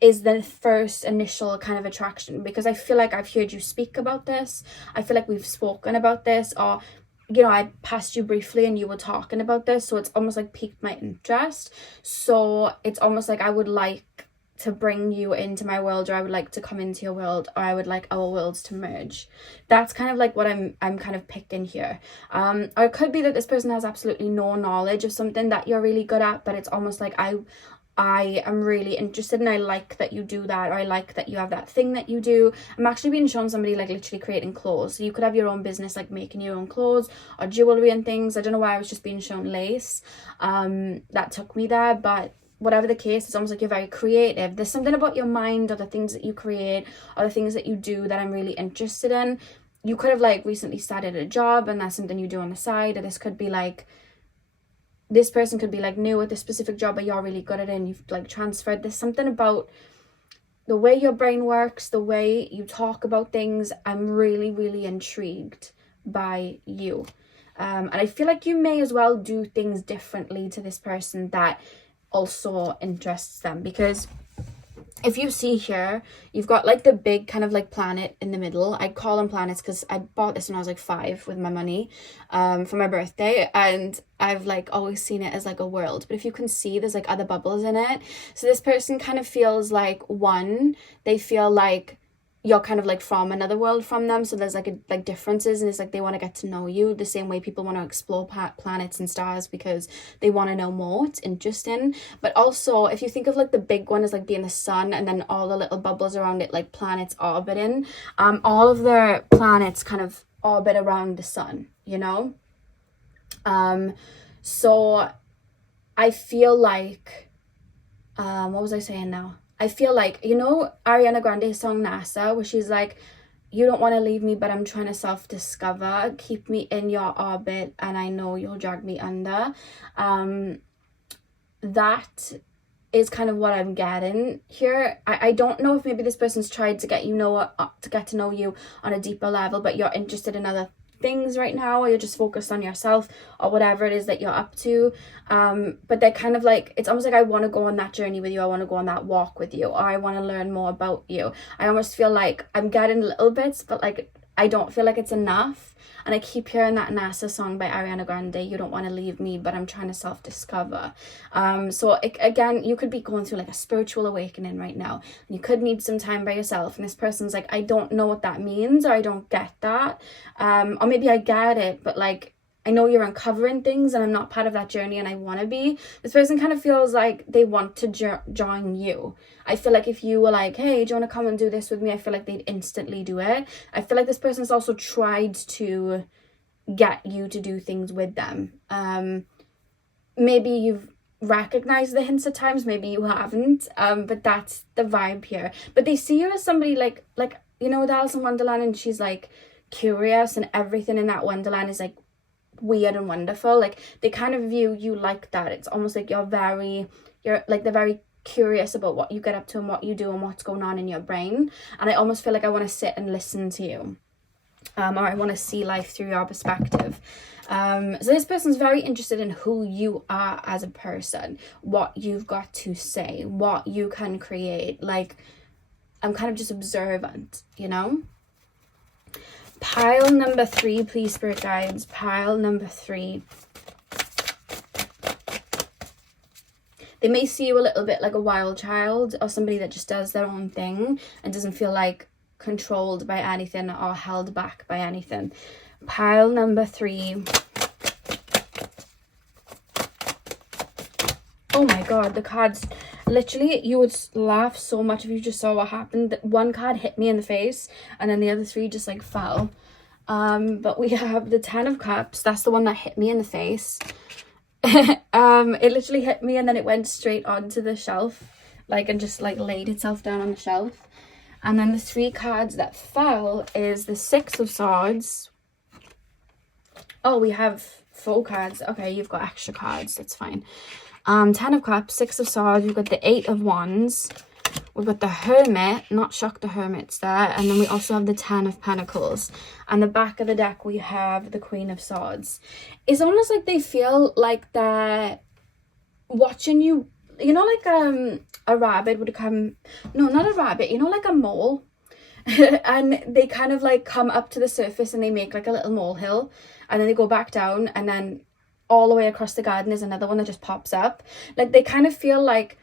is the first initial kind of attraction, because I feel like I've heard you speak about this. I feel like we've spoken about this, or, you know, I passed you briefly and you were talking about this, so it's almost like piqued my interest. So it's almost like I would like to bring you into my world, or I would like to come into your world, or I would like our worlds to merge. That's kind of like what I'm kind of picking here. Or it could be that this person has absolutely no knowledge of something that you're really good at, but it's almost like I am really interested, and I like that you do that, or I like that you have that thing that you do. I'm actually being shown somebody like literally creating clothes. So you could have your own business, like making your own clothes or jewelry and things. I don't know why I was just being shown lace. That took me there, but whatever the case, it's almost like you're very creative. There's something about your mind, or the things that you create, or the things that you do, that I'm really interested in. You could have like recently started a job, and that's something you do on the side. Or this could be like, this person could be like new at this specific job, but you're really good at it and you've like transferred. There's something about the way your brain works, the way you talk about things. I'm really, really intrigued by you. And I feel like you may as well do things differently to this person that also interests them, because if you see here, you've got like the big kind of like planet in the middle. I call them planets because I bought this when I was like 5 with my money for my birthday, and I've like always seen it as like a world. But if you can see, there's like other bubbles in it. So this person kind of feels like, one, they feel like you're kind of like from another world from them, so there's like differences, and it's like they want to get to know you the same way people want to explore planets and stars because they want to know more. It's interesting. But also, if you think of like the big one as like being the sun, and then all the little bubbles around it like planets orbiting, all of their planets kind of orbit around the sun, you know. So I feel like what was I saying now? I feel like, you know, Ariana Grande's song NASA, where she's like, you don't want to leave me, but I'm trying to self-discover. Keep me in your orbit, and I know you'll drag me under. That is kind of what I'm getting here. I don't know if maybe this person's tried to get to know you on a deeper level, but you're interested in other things right now, or you're just focused on yourself, or whatever it is that you're up to. But they're kind of like, it's almost like, I want to go on that journey with you, I want to go on that walk with you, or I want to learn more about you. I almost feel like I'm getting little bits, but like I don't feel like it's enough. And I keep hearing that NASA song by Ariana Grande, you don't want to leave me, but I'm trying to self-discover. So again, you could be going through like a spiritual awakening right now, and you could need some time by yourself, and this person's like, I don't know what that means, or I don't get that, or maybe I get it, but like, I know you're uncovering things and I'm not part of that journey, and I want to be. This person kind of feels like they want to join you. I feel like if you were like, hey, do you want to come and do this with me? I feel like they'd instantly do it. I feel like this person's also tried to get you to do things with them. Maybe you've recognized the hints at times, maybe you haven't, but that's the vibe here. But they see you as somebody like, you know, with Alice in Wonderland, and she's like curious, and everything in that Wonderland is like weird and wonderful. Like, they kind of view you like that. It's almost like they're very curious about what you get up to and what you do and what's going on in your brain. And I almost feel like I want to sit and listen to you, or I want to see life through your perspective. So this person's very interested in who you are as a person, what you've got to say, what you can create. Like, I'm kind of just observant, you know. Pile number 3, please, spirit guides. Pile number 3. They may see you a little bit like a wild child, or somebody that just does their own thing and doesn't feel like controlled by anything or held back by anything. Pile number 3. Oh my god, the cards, literally, you would laugh so much if you just saw what happened. One card hit me in the face, and then the other 3 just like fell. But we have the 10 of Cups. That's the one that hit me in the face. It literally hit me, and then it went straight onto the shelf, like, and just like laid itself down on the shelf. And then the 3 cards that fell is the 6 of Swords. Oh, we have 4 cards. Okay, you've got extra cards, that's fine. 10 of Cups, 6 of Swords, we've got the 8 of Wands, we've got the Hermit, not shocked the Hermit's there, and then we also have the 10 of Pentacles. And the back of the deck we have the Queen of Swords. It's almost like they feel like they're watching you, you know, like a rabbit would come, no, not a rabbit, you know, like a mole. And they kind of like come up to the surface and they make like a little molehill, and then they go back down, and then all the way across the garden is another one that just pops up. Like, they kind of feel like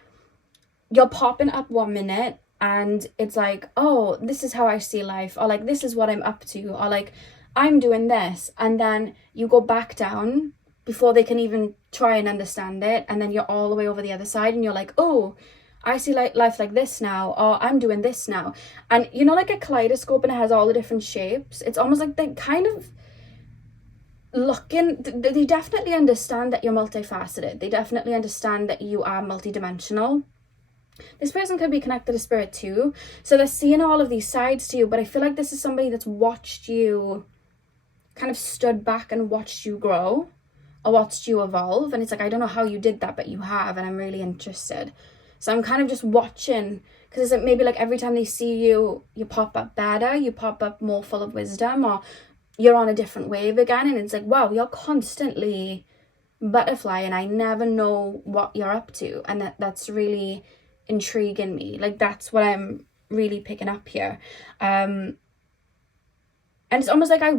you're popping up one minute and it's like, oh, this is how I see life, or like, this is what I'm up to, or like, I'm doing this, and then you go back down before they can even try and understand it, and then you're all the way over the other side, and you're like, oh, I see life like this now, or I'm doing this now. And you know, like a kaleidoscope, and it has all the different shapes. It's almost like they kind of they definitely understand that you're multifaceted. They definitely understand that you are multidimensional. This person could be connected to spirit too, so they're seeing all of these sides to you. But I feel like this is somebody that's watched you, kind of stood back and watched you grow, or watched you evolve, and it's like, I don't know how you did that, but you have, and I'm really interested. So I'm kind of just watching, because it's like, maybe like every time they see you, you pop up better, you pop up more full of wisdom, or you're on a different wave again, and it's like, wow, you're constantly butterfly, and I never know what you're up to. And that's really intriguing me. Like, that's what I'm really picking up here. And it's almost like I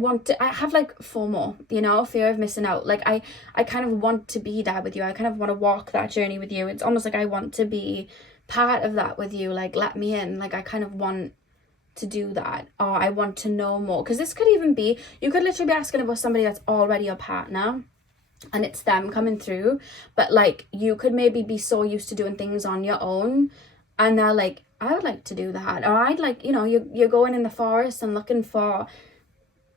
have like FOMO, you know, fear of missing out. Like, I kind of want to be there with you. I kind of want to walk that journey with you. It's almost like I want to be part of that with you. Like, let me in. Like, I kind of want to do that, or I want to know more. Because this could even be, you could literally be asking about somebody that's already your partner, and it's them coming through, but like, you could maybe be so used to doing things on your own, and they're like, I would like to do that. Or I'd like, you know, you're going in the forest and looking for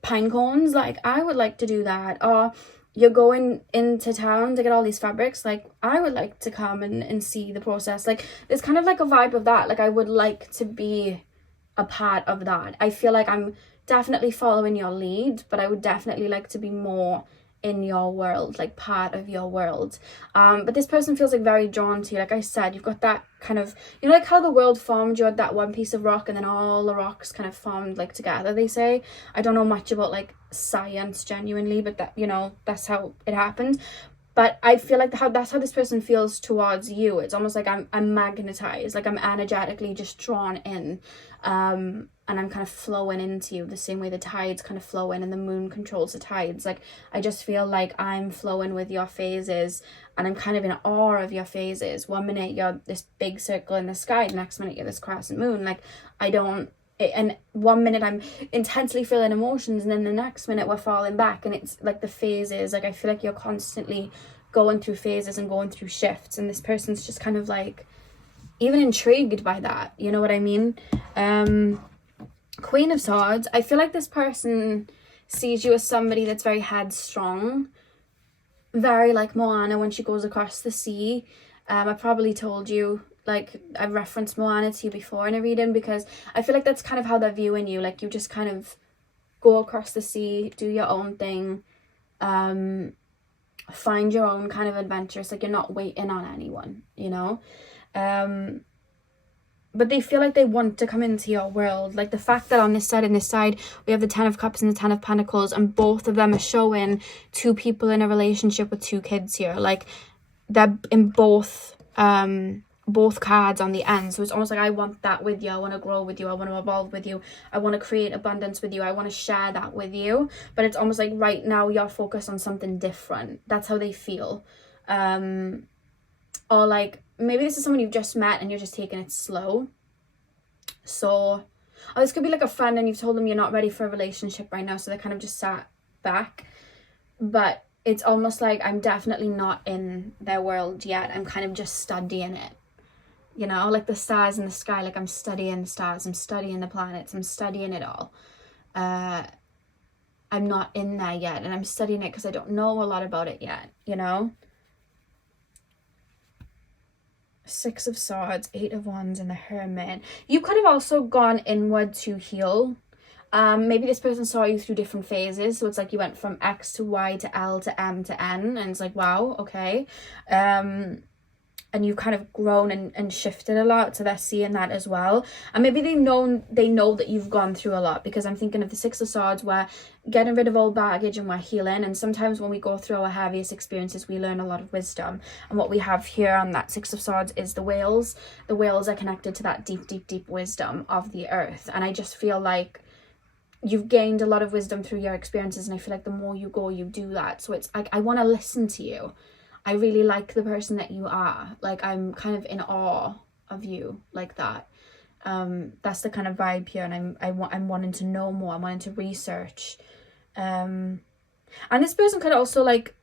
pine cones, like, I would like to do that. Or you're going into town to get all these fabrics, like, I would like to come and see the process. Like, there's kind of like a vibe of that. Like, I would like to be a part of that. I feel like I'm definitely following your lead, but I would definitely like to be more in your world, like part of your world. But this person feels like very drawn to you. Like I said, you've got that kind of, you know, like how the world formed, you had that one piece of rock and then all the rocks kind of formed like together, they say. I don't know much about like science genuinely, but that, you know, that's how it happened. But I feel like that's how this person feels towards you. It's almost like I'm magnetized, like I'm energetically just drawn in, and I'm kind of flowing into you the same way the tides kind of flow in and the moon controls the tides. Like, I just feel like I'm flowing with your phases, and I'm kind of in awe of your phases. One minute you're this big circle in the sky, the next minute you're this crescent moon. Like, and one minute I'm intensely feeling emotions, and then the next minute we're falling back, and it's like the phases. Like, I feel like you're constantly going through phases and going through shifts, and this person's just kind of like even intrigued by that, you know what I mean? Queen of Swords, I feel like this person sees you as somebody that's very headstrong, very like Moana when she goes across the sea. I probably told you, like, I've referenced Moana to you before in a reading, because I feel like that's kind of how they're viewing you. Like, you just kind of go across the sea, do your own thing, find your own kind of adventures. Like, you're not waiting on anyone, you know? But they feel like they want to come into your world. Like, the fact that on this side and this side we have the 10 of Cups and the 10 of Pentacles, and both of them are showing two people in a relationship with two kids here. Like, they're in both cards on the end. So it's almost like, I want that with you. I want to grow with you. I want to evolve with you. I want to create abundance with you. I want to share that with you. But it's almost like right now you're focused on something different. That's how they feel. Or like, maybe this is someone you've just met and you're just taking it slow. So, or this could be like a friend and you've told them you're not ready for a relationship right now, so they kind of just sat back. But it's almost like, I'm definitely not in their world yet. I'm kind of just studying it. You know, like the stars in the sky, like I'm studying the stars, I'm studying the planets, I'm studying it all. I'm not in there yet, and I'm studying it because I don't know a lot about it yet, you know? 6 of Swords, 8 of Wands, and the Hermit. You could have also gone inward to heal. Maybe this person saw you through different phases, so it's like you went from X to Y to L to M to N, and it's like, wow, okay. And you've kind of grown and shifted a lot, so they're seeing that as well. And maybe they know that you've gone through a lot, because I'm thinking of the 6 of Swords, we're getting rid of old baggage and we're healing. And sometimes when we go through our heaviest experiences, we learn a lot of wisdom. And what we have here on that 6 of Swords is the whales. The whales are connected to that deep, deep, deep wisdom of the earth. And I just feel like you've gained a lot of wisdom through your experiences, and I feel like the more you go, you do that. So it's like, I want to listen to you. I really like the person that you are. Like, I'm kind of in awe of you, like that. That's the kind of vibe here, and I'm wanting to know more. I'm wanting to research. And this person could also like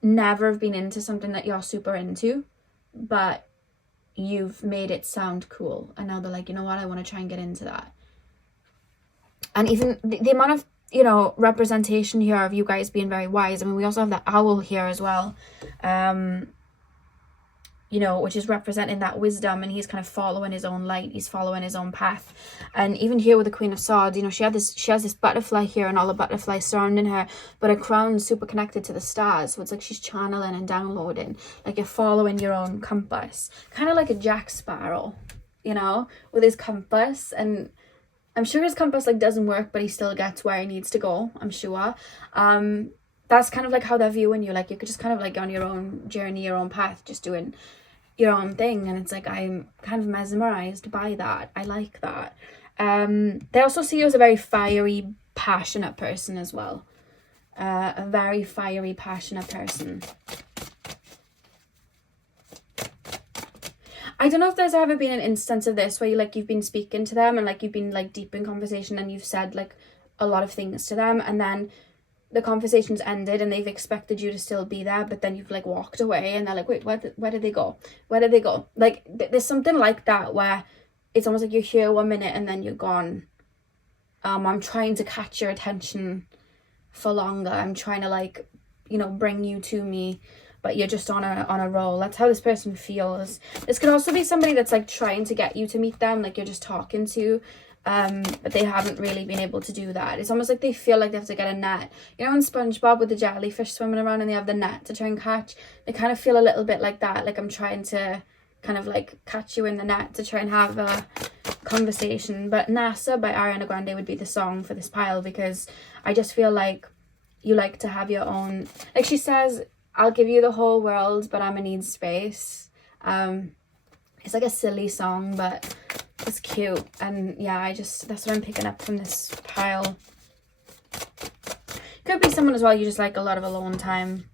never have been into something that you're super into, but you've made it sound cool, and now they're like, you know what, I want to try and get into that. And even the amount of, you know, representation here of you guys being very wise. I mean, we also have the owl here as well, you know, which is representing that wisdom, and he's kind of following his own light, he's following his own path. And even here with the Queen of Swords, you know, she has this butterfly here and all the butterflies surrounding her, but her crown's super connected to the stars, so it's like she's channeling and downloading, like you're following your own compass, kind of like a Jack Sparrow, you know, with his compass. And I'm sure his compass like doesn't work, but he still gets where he needs to go, I'm sure. That's kind of like how they're viewing you. Like, you could just kind of like on your own journey, your own path, just doing your own thing, and it's like I'm kind of mesmerized by that. I like that. They also see you as a very fiery, passionate person as well. A very fiery, passionate person. I don't know if there's ever been an instance of this where you've been speaking to them and like you've been like deep in conversation and you've said like a lot of things to them, and then the conversation's ended and they've expected you to still be there, but then you've like walked away and they're like, wait, where did they go? Where did they go? Like there's something like that where it's almost like you're here 1 minute and then you're gone. I'm trying to catch your attention for longer. I'm trying to like, bring you to me, but you're just on a roll. That's how this person feels. This could also be somebody that's like trying to get you to meet them, like you're just talking to, but they haven't really been able to do that. It's almost like they feel like they have to get a net. You know in SpongeBob with the jellyfish swimming around and they have the net to try and catch? They kind of feel a little bit like that, like I'm trying to kind of like catch you in the net to try and have a conversation. But NASA by Ariana Grande would be the song for this pile, because I just feel like you like to have your own, like she says, I'll give you the whole world, but I'ma need space. It's like a silly song, but it's cute. And yeah, that's what I'm picking up from this pile. Could be someone as well, you just like a lot of alone time,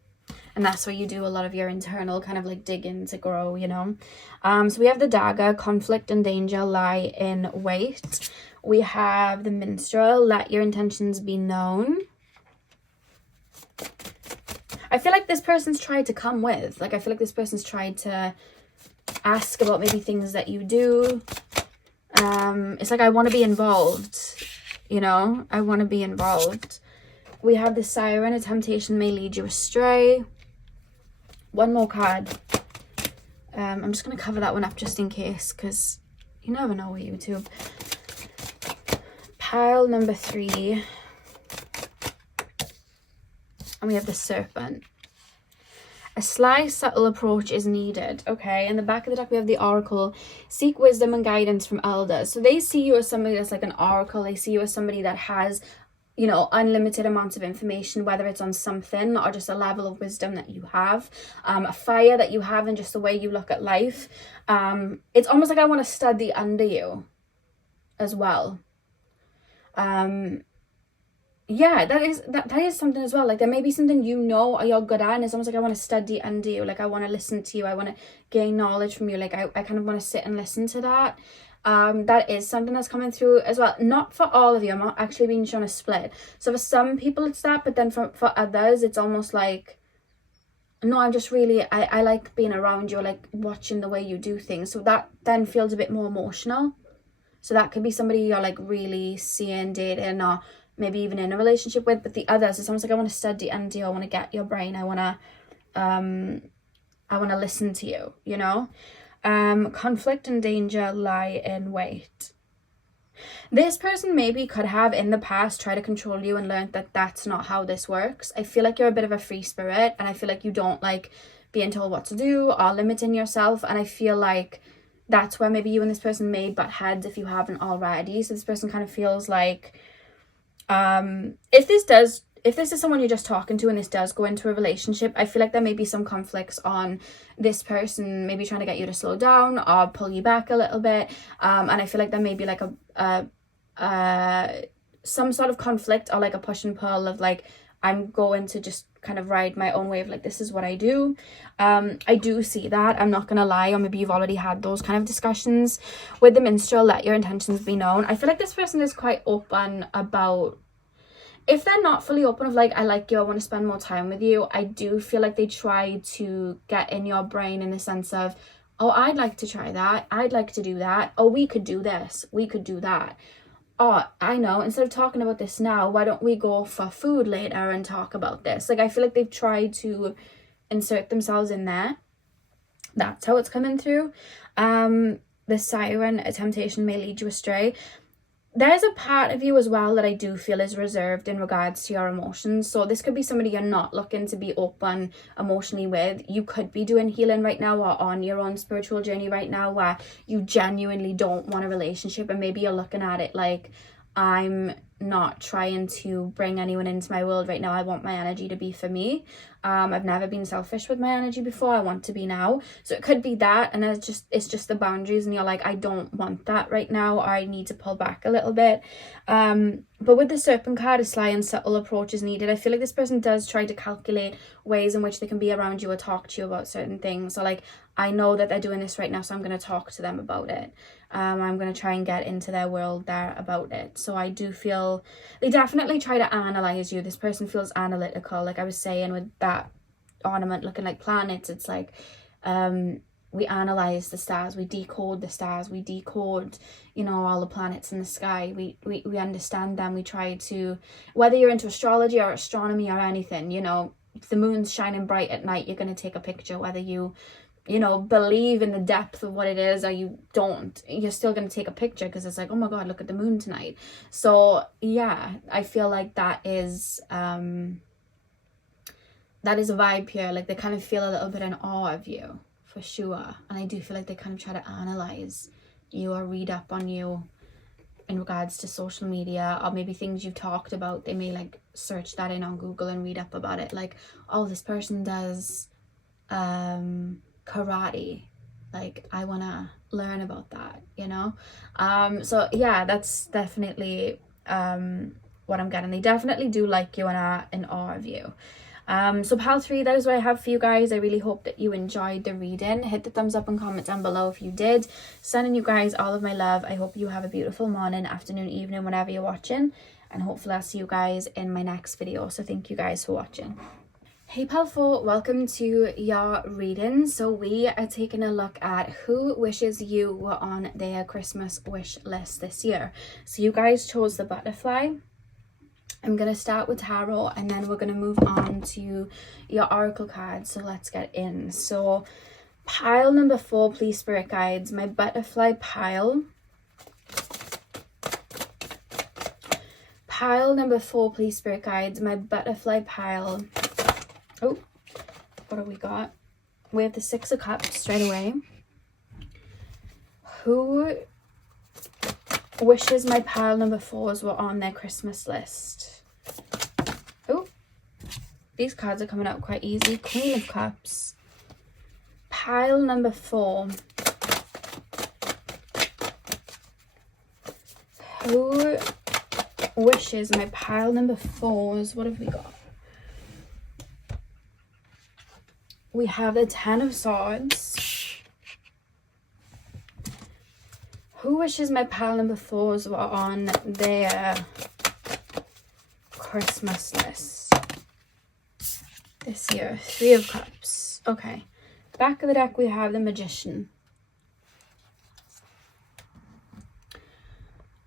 and that's where you do a lot of your internal kind of like digging to grow, So we have the dagger, conflict and danger lie in wait. We have the minstrel, let your intentions be known. I feel like this person's tried to come with, like I feel like this person's tried to ask about maybe things that you do. It's like I want to be involved, I want to be involved. We have the siren, a temptation may lead you astray. One more card. I'm just going to cover that one up just in case, because you never know with YouTube. Pile number 3. And we have the serpent. A sly, subtle approach is needed. Okay, in the back of the deck we have the oracle. Seek wisdom and guidance from elders. So they see you as somebody that's like an oracle. They see you as somebody that has, unlimited amounts of information, whether it's on something or just a level of wisdom that you have, a fire that you have, and just the way you look at life. It's almost like I want to study under you as well. Yeah, that is something as well. Like there may be something or you're good at, and it's almost like I want to study under you. Like I want to listen to you. I want to gain knowledge from you. Like I kind of want to sit and listen to that. That is something that's coming through as well. Not for all of you. I'm not actually being shown a split. So for some people it's that, but then for others it's almost like, no, I'm just really, I like being around you, like watching the way you do things. So that then feels a bit more emotional. So that could be somebody you're like really seeing, dating, or maybe even in a relationship with. But the others, it's almost like I want to study under you. I want to get your brain. I want to listen to you, conflict and danger lie in wait. This person maybe could have in the past tried to control you and learned that that's not how this works. I feel like you're a bit of a free spirit, and I feel like you don't like being told what to do or limiting yourself. And I feel like that's where maybe you and this person may butt heads if you haven't already. So this person kind of feels like, if this is someone you're just talking to and this does go into a relationship, I feel like there may be some conflicts on this person maybe trying to get you to slow down or pull you back a little bit. And I feel like there may be like some sort of conflict or like a push and pull of like, I'm going to just kind of ride my own wave, like this is what I do. I do see that, I'm not gonna lie, or maybe you've already had those kind of discussions. With the minstrel, let your intentions be known. I feel like this person is quite open about, if they're not fully open of like, I like you, I want to spend more time with you, I do feel like they try to get in your brain in the sense of, oh, I'd like to try that, I'd like to do that, oh, we could do this, we could do that. Oh, I know, instead of talking about this now, why don't we go for food later and talk about this? Like, I feel like they've tried to insert themselves in there. That's how it's coming through. The siren, a temptation may lead you astray. There's a part of you as well that I do feel is reserved in regards to your emotions. So this could be somebody you're not looking to be open emotionally with. You could be doing healing right now or on your own spiritual journey right now where you genuinely don't want a relationship, and maybe you're looking at it like, I'm not trying to bring anyone into my world right now. I want my energy to be for me. I've never been selfish with my energy before. I want to be now. So it could be that, and it's just the boundaries, and you're like, I don't want that right now, or I need to pull back a little bit. But with the Serpent card, a sly and subtle approach is needed. I feel like this person does try to calculate ways in which they can be around you or talk to you about certain things. So like, I know that they're doing this right now, so I'm going to talk to them about it. I'm going to try and get into their world there about it. So I do feel they definitely try to analyze you. This person feels analytical. Like I was saying with that ornament looking like planets, it's like we analyze the stars, we decode the stars, we decode, you know, all the planets in the sky. We understand them. We try to, whether you're into astrology or astronomy or anything, you know, if the moon's shining bright at night, you're going to take a picture. Whether you know, believe in the depth of what it is or you don't, you're still going to take a picture because it's like, oh my God, look at the moon tonight. So yeah, I feel like that is a vibe here. Like they kind of feel a little bit in awe of you, for sure. And I do feel like they kind of try to analyze you or read up on you in regards to social media, or maybe things you've talked about. They may like search that in on Google and read up about it. Like, oh, this person does karate, like I want to learn about that, you know. So yeah, that's definitely what I'm getting. They definitely do like you and are in awe of you. So pile 3, that is what I have for you guys. I really hope that you enjoyed the reading. Hit the thumbs up and comment down below if you did. Sending you guys all of my love. I hope you have a beautiful morning, afternoon, evening, whenever you're watching, and hopefully I'll see you guys in my next video. So thank you guys for watching. Hey pal 4, welcome to your reading. So we are taking a look at who wishes you were on their Christmas wish list this year. So you guys chose the butterfly. I'm going to start with tarot and then we're going to move on to your oracle cards. So let's get in. So pile number 4, please spirit guides, my butterfly pile. Pile number 4, please spirit guides, my butterfly pile. Oh, what do we got? We have the 6 of Cups straight away. Who wishes my pile number 4s were on their Christmas list? Oh, these cards are coming out quite easy. Queen of Cups. Pile number 4. Who wishes my pile number 4s? What have we got? We have the 10 of Swords. Who wishes my pile number 4s were on their Christmas list this year? 3 of Cups. Okay. Back of the deck, we have the Magician.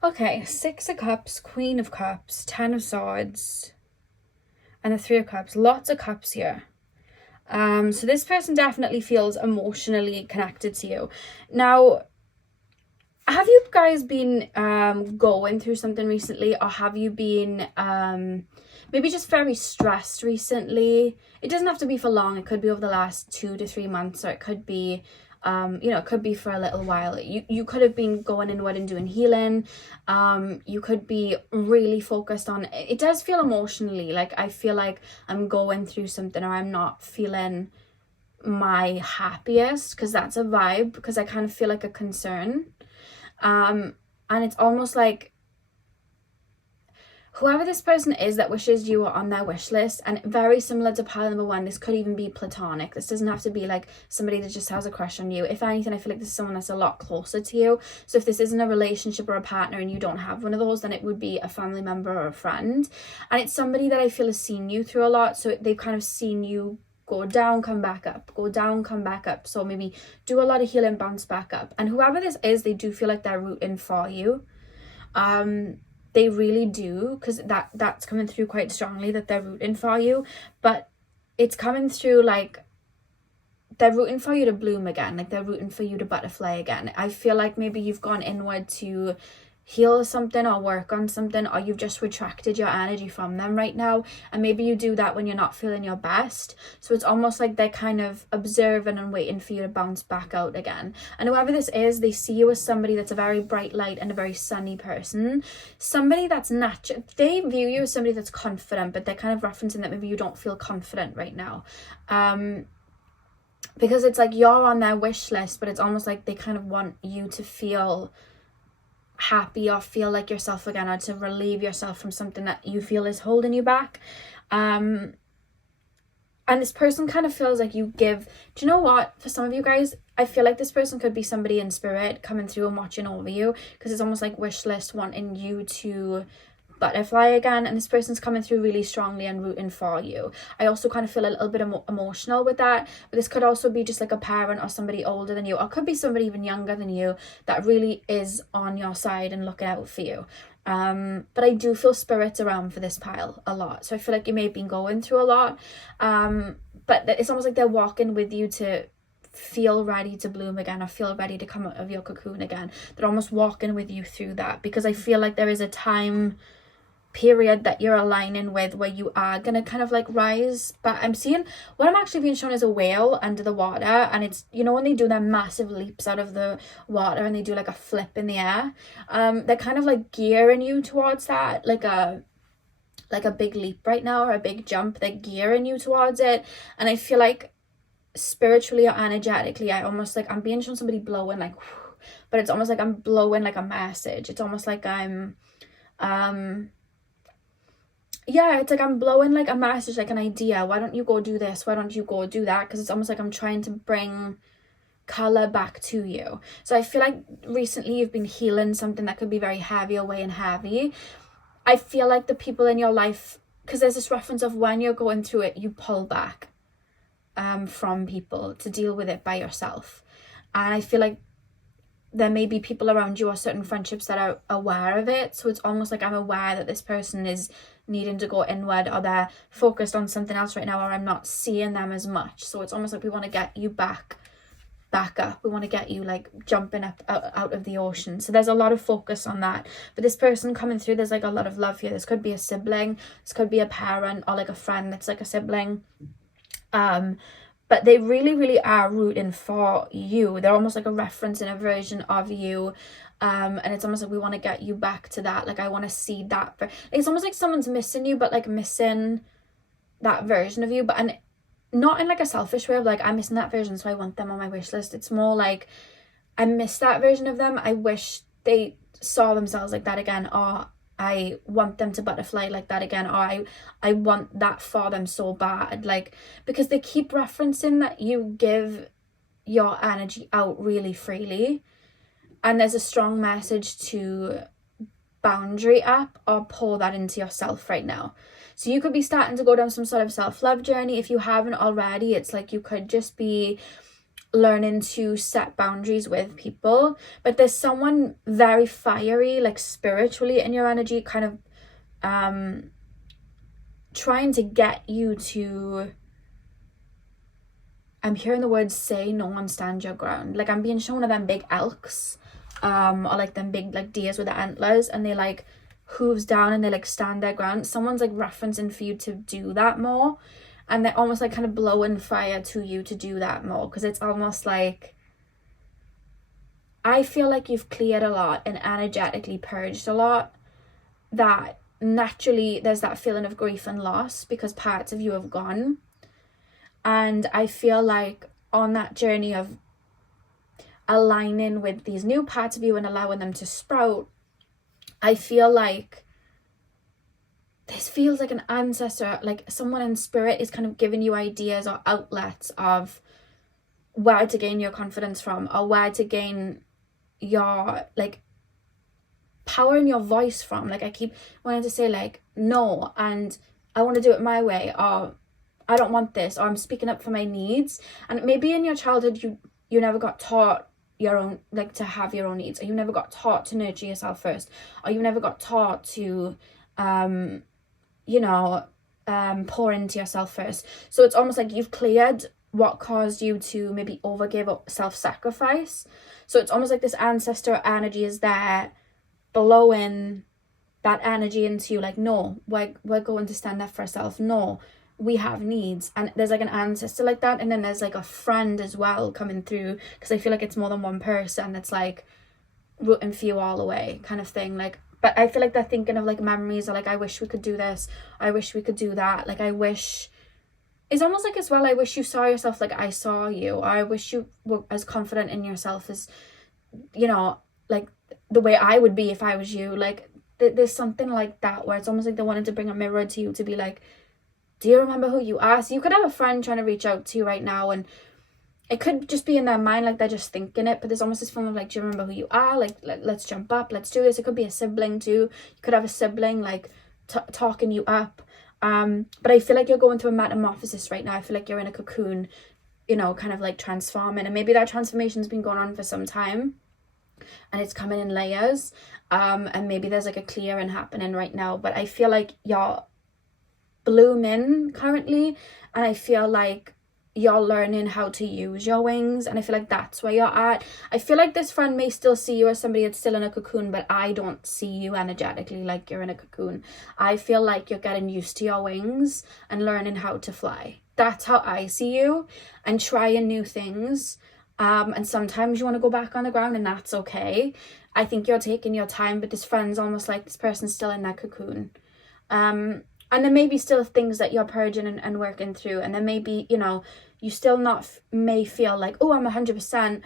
Okay, 6 of Cups, Queen of Cups, 10 of Swords, and the 3 of Cups. Lots of cups here. So this person definitely feels emotionally connected to you. Now, have you guys been going through something recently, or have you been maybe just very stressed recently? It doesn't have to be for long. It could be over the last 2 to 3 months, or it could be you know, it could be for a little while. You could have been going inward and doing healing. You could be really focused on, it does feel emotionally like I feel like I'm going through something, or I'm not feeling my happiest, because that's a vibe, because I kind of feel like a concern. And it's almost like whoever this person is that wishes you were on their wish list, and very similar to pile number 1, this could even be platonic. This doesn't have to be like somebody that just has a crush on you. If anything, I feel like this is someone that's a lot closer to you. So if this isn't a relationship or a partner and you don't have one of those, then it would be a family member or a friend. And it's somebody that I feel has seen you through a lot. So they've kind of seen you go down, come back up, go down, come back up. So maybe do a lot of healing, bounce back up. And whoever this is, they do feel like they're rooting for you. They really do, because that's coming through quite strongly, that they're rooting for you. But it's coming through like they're rooting for you to bloom again, like they're rooting for you to butterfly again. I feel like maybe you've gone inward to heal something or work on something, or you've just retracted your energy from them right now. And maybe you do that when you're not feeling your best. So it's almost like they're kind of observing and waiting for you to bounce back out again. And whoever this is, they see you as somebody that's a very bright light and a very sunny person. Somebody that's natural. They view you as somebody that's confident, but they're kind of referencing that maybe you don't feel confident right now. Because it's like you're on their wish list, but it's almost like they kind of want you to feel happy or feel like yourself again, or to relieve yourself from something that you feel is holding you back. And this person kind of feels like you give, do you know what, for some of you guys, I feel like this person could be somebody in spirit coming through and watching over you, because it's almost like wish list wanting you to butterfly again, and this person's coming through really strongly and rooting for you. I also kind of feel a little bit emotional with that, but this could also be just like a parent or somebody older than you, or could be somebody even younger than you that really is on your side and looking out for you. But I do feel spirits around for this pile a lot, so I feel like you may have been going through a lot, but it's almost like they're walking with you to feel ready to bloom again, or feel ready to come out of your cocoon again. They're almost walking with you through that, because I feel like there is a time period that you're aligning with where you are gonna kind of like rise. But I'm seeing, what I'm actually being shown is a whale under the water, and it's, you know, when they do their massive leaps out of the water and they do like a flip in the air, they're kind of like gearing you towards that, like a big leap right now, or a big jump. They're gearing you towards it. And I feel like spiritually or energetically, I almost like, I'm being shown somebody blowing like, but it's almost like I'm blowing like a message. It's almost like I'm yeah, it's like I'm blowing like a message, like an idea. Why don't you go do this? Why don't you go do that? Because it's almost like I'm trying to bring color back to you. So I feel like recently you've been healing something that could be very heavy or weighing heavy. I feel like the people in your life, because there's this reference of when you're going through it, you pull back from people to deal with it by yourself. And I feel like there may be people around you or certain friendships that are aware of it. So it's almost like I'm aware that this person is needing to go inward, or they're focused on something else right now, or I'm not seeing them as much. So it's almost like we want to get you back up. We want to get you like jumping up out of the ocean. So there's a lot of focus on that. But this person coming through, there's like a lot of love here. This could be a sibling, this could be a parent, or like a friend that's like a sibling. But they really, really are rooting for you. They're almost like a reference in a version of you. And it's almost like we want to get you back to that. Like I want to see that. It's almost like someone's missing you, but like missing that version of you. But and not in like a selfish way of like, I'm missing that version, so I want them on my wish list. It's more like I miss that version of them. I wish they saw themselves like that again, or I want them to butterfly like that again, or I want that for them so bad. Like, because they keep referencing that you give your energy out really freely, and there's a strong message to boundary up or pour that into yourself right now. So you could be starting to go down some sort of self-love journey. If you haven't already, it's like you could just be learning to set boundaries with people. But there's someone very fiery, like spiritually in your energy, kind of trying to get you to, I'm hearing the words say no and stand your ground. Like I'm being shown of them big elks, or like them big like deers with the antlers, and they like hooves down and they like stand their ground. Someone's like referencing for you to do that more, and they're almost like kind of blowing fire to you to do that more, because it's almost like I feel like you've cleared a lot and energetically purged a lot, that naturally there's that feeling of grief and loss because parts of you have gone. And I feel like on that journey of aligning with these new parts of you and allowing them to sprout, I feel like this feels like an ancestor, like someone in spirit is kind of giving you ideas or outlets of where to gain your confidence from, or where to gain your like power in your voice from. Like I keep wanting to say like no, and I want to do it my way, or I don't want this, or I'm speaking up for my needs. And maybe in your childhood you never got taught your own, like to have your own needs, or you never got taught to nurture yourself first, or you never got taught to pour into yourself first. So it's almost like you've cleared what caused you to maybe overgive or self-sacrifice. So it's almost like this ancestor energy is there blowing that energy into you, like, no, we're going to stand up for ourselves, no, we have needs. And there's like an ancestor like that, and then there's like a friend as well coming through, because I feel like it's more than one person that's like rooting for you all the way kind of thing. Like, but I feel like they're thinking of like memories, or like, I wish we could do this, I wish we could do that, like, I wish, it's almost like as well, I wish you saw yourself like I saw you, or I wish you were as confident in yourself as, you know, like the way I would be if I was you. Like, there's something like that where it's almost like they wanted to bring a mirror to you to be like, do you remember who you are? So you could have a friend trying to reach out to you right now, and it could just be in their mind, like they're just thinking it, but there's almost this feeling of like, do you remember who you are? Like, let's jump up, let's do this. It could be a sibling too. You could have a sibling like talking you up. But I feel like you're going through a metamorphosis right now. I feel like you're in a cocoon, you know, kind of like transforming, and maybe that transformation's been going on for some time, and it's coming in layers. And maybe there's like a clearing happening right now, but I feel like you're blooming currently, and I feel like you're learning how to use your wings, and I feel like that's where you're at. I feel like this friend may still see you as somebody that's still in a cocoon, but I don't see you energetically like you're in a cocoon. I feel like you're getting used to your wings and learning how to fly. That's how I see you, and trying new things. And sometimes you want to go back on the ground, and that's okay. I think you're taking your time, but this friend's almost like this person's still in that cocoon. And there may be still things that you're purging and working through. And there may be, you know, you still may feel like, oh, I'm 100%,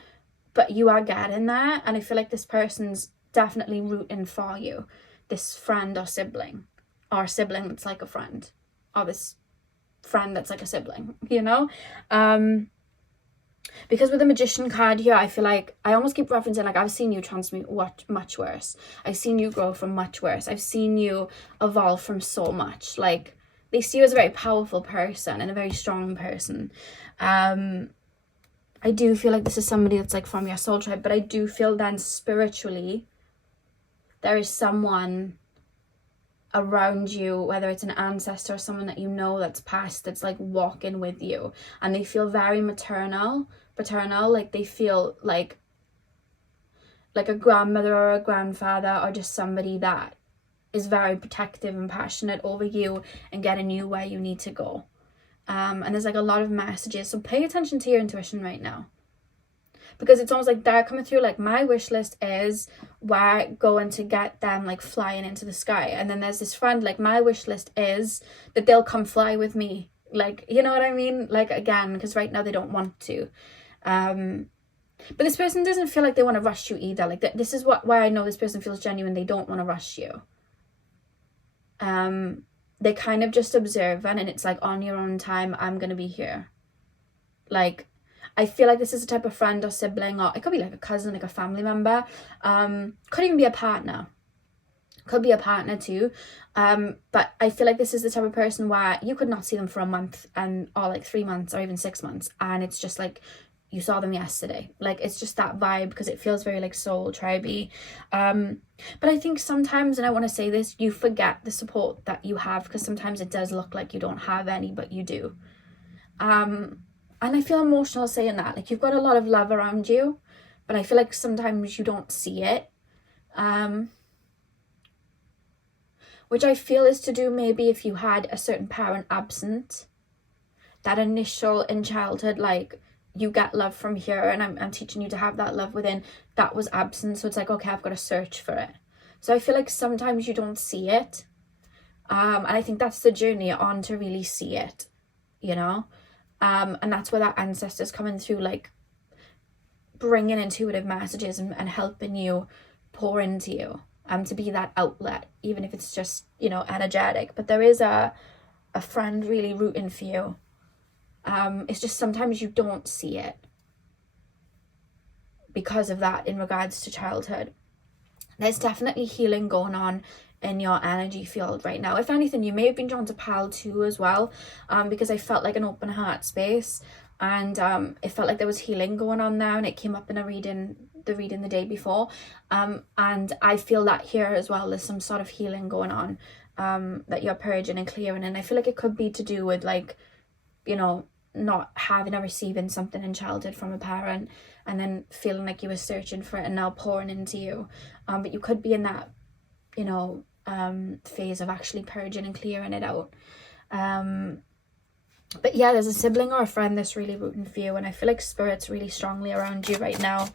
but you are getting there. And I feel like this person's definitely rooting for you. This friend or sibling that's like a friend, or this friend that's like a sibling, you know? Because with the Magician card here, I feel like I almost keep referencing, like, I've seen you transmute much worse. I've seen you grow from much worse. I've seen you evolve from so much. Like, they see you as a very powerful person and a very strong person. I do feel like this is somebody that's like from your soul tribe, but I do feel then spiritually there is someone around you, whether it's an ancestor or someone that you know that's passed, that's like walking with you, and they feel very paternal, like they feel like a grandmother or a grandfather, or just somebody that is very protective and passionate over you and getting you where you need to go. And there's like a lot of messages, so pay attention to your intuition right now, because it's almost like they're coming through like, my wish list is we're going to get them like flying into the sky. And then there's this friend, like, my wish list is that they'll come fly with me. Like, you know what I mean? Like, again, because right now they don't want to. But this person doesn't feel like they want to rush you either. Like, this is why I know this person feels genuine. They don't want to rush you. They kind of just observing, and it's like, on your own time, I'm going to be here. Like, I feel like this is a type of friend or sibling, or it could be like a cousin, like a family member. Could even be a partner. Could be a partner too. But I feel like this is the type of person where you could not see them for a month, or like 3 months, or even 6 months, and it's just like you saw them yesterday. Like, it's just that vibe, because it feels very like soul tribey. But I think sometimes, and I want to say this, you forget the support that you have, because sometimes it does look like you don't have any, but you do. And I feel emotional saying that. Like, you've got a lot of love around you, but I feel like sometimes you don't see it. Which I feel is to do maybe if you had a certain parent absent. That initial in childhood, like, you get love from here, and I'm teaching you to have that love within, that was absent. So it's like, okay, I've got to search for it. So I feel like sometimes you don't see it. And I think that's the journey on to really see it, you know? And that's where that ancestor's coming through, like bringing intuitive messages and helping you pour into you, to be that outlet, even if it's just, you know, energetic. But there is a friend really rooting for you. It's just sometimes you don't see it because of that in regards to childhood. There's definitely healing going on in your energy field right now. If anything, you may have been drawn to Pal too as well, because I felt like an open heart space, and it felt like there was healing going on there, and it came up in the reading the day before, and I feel that here as well. There's some sort of healing going on, that you're purging and clearing, and I feel like it could be to do with, like, you know, not having or receiving something in childhood from a parent, and then feeling like you were searching for it and now pouring into you. But you could be in that phase of actually purging and clearing it out. But yeah, there's a sibling or a friend that's really rooting for you, and I feel like spirit's really strongly around you right now.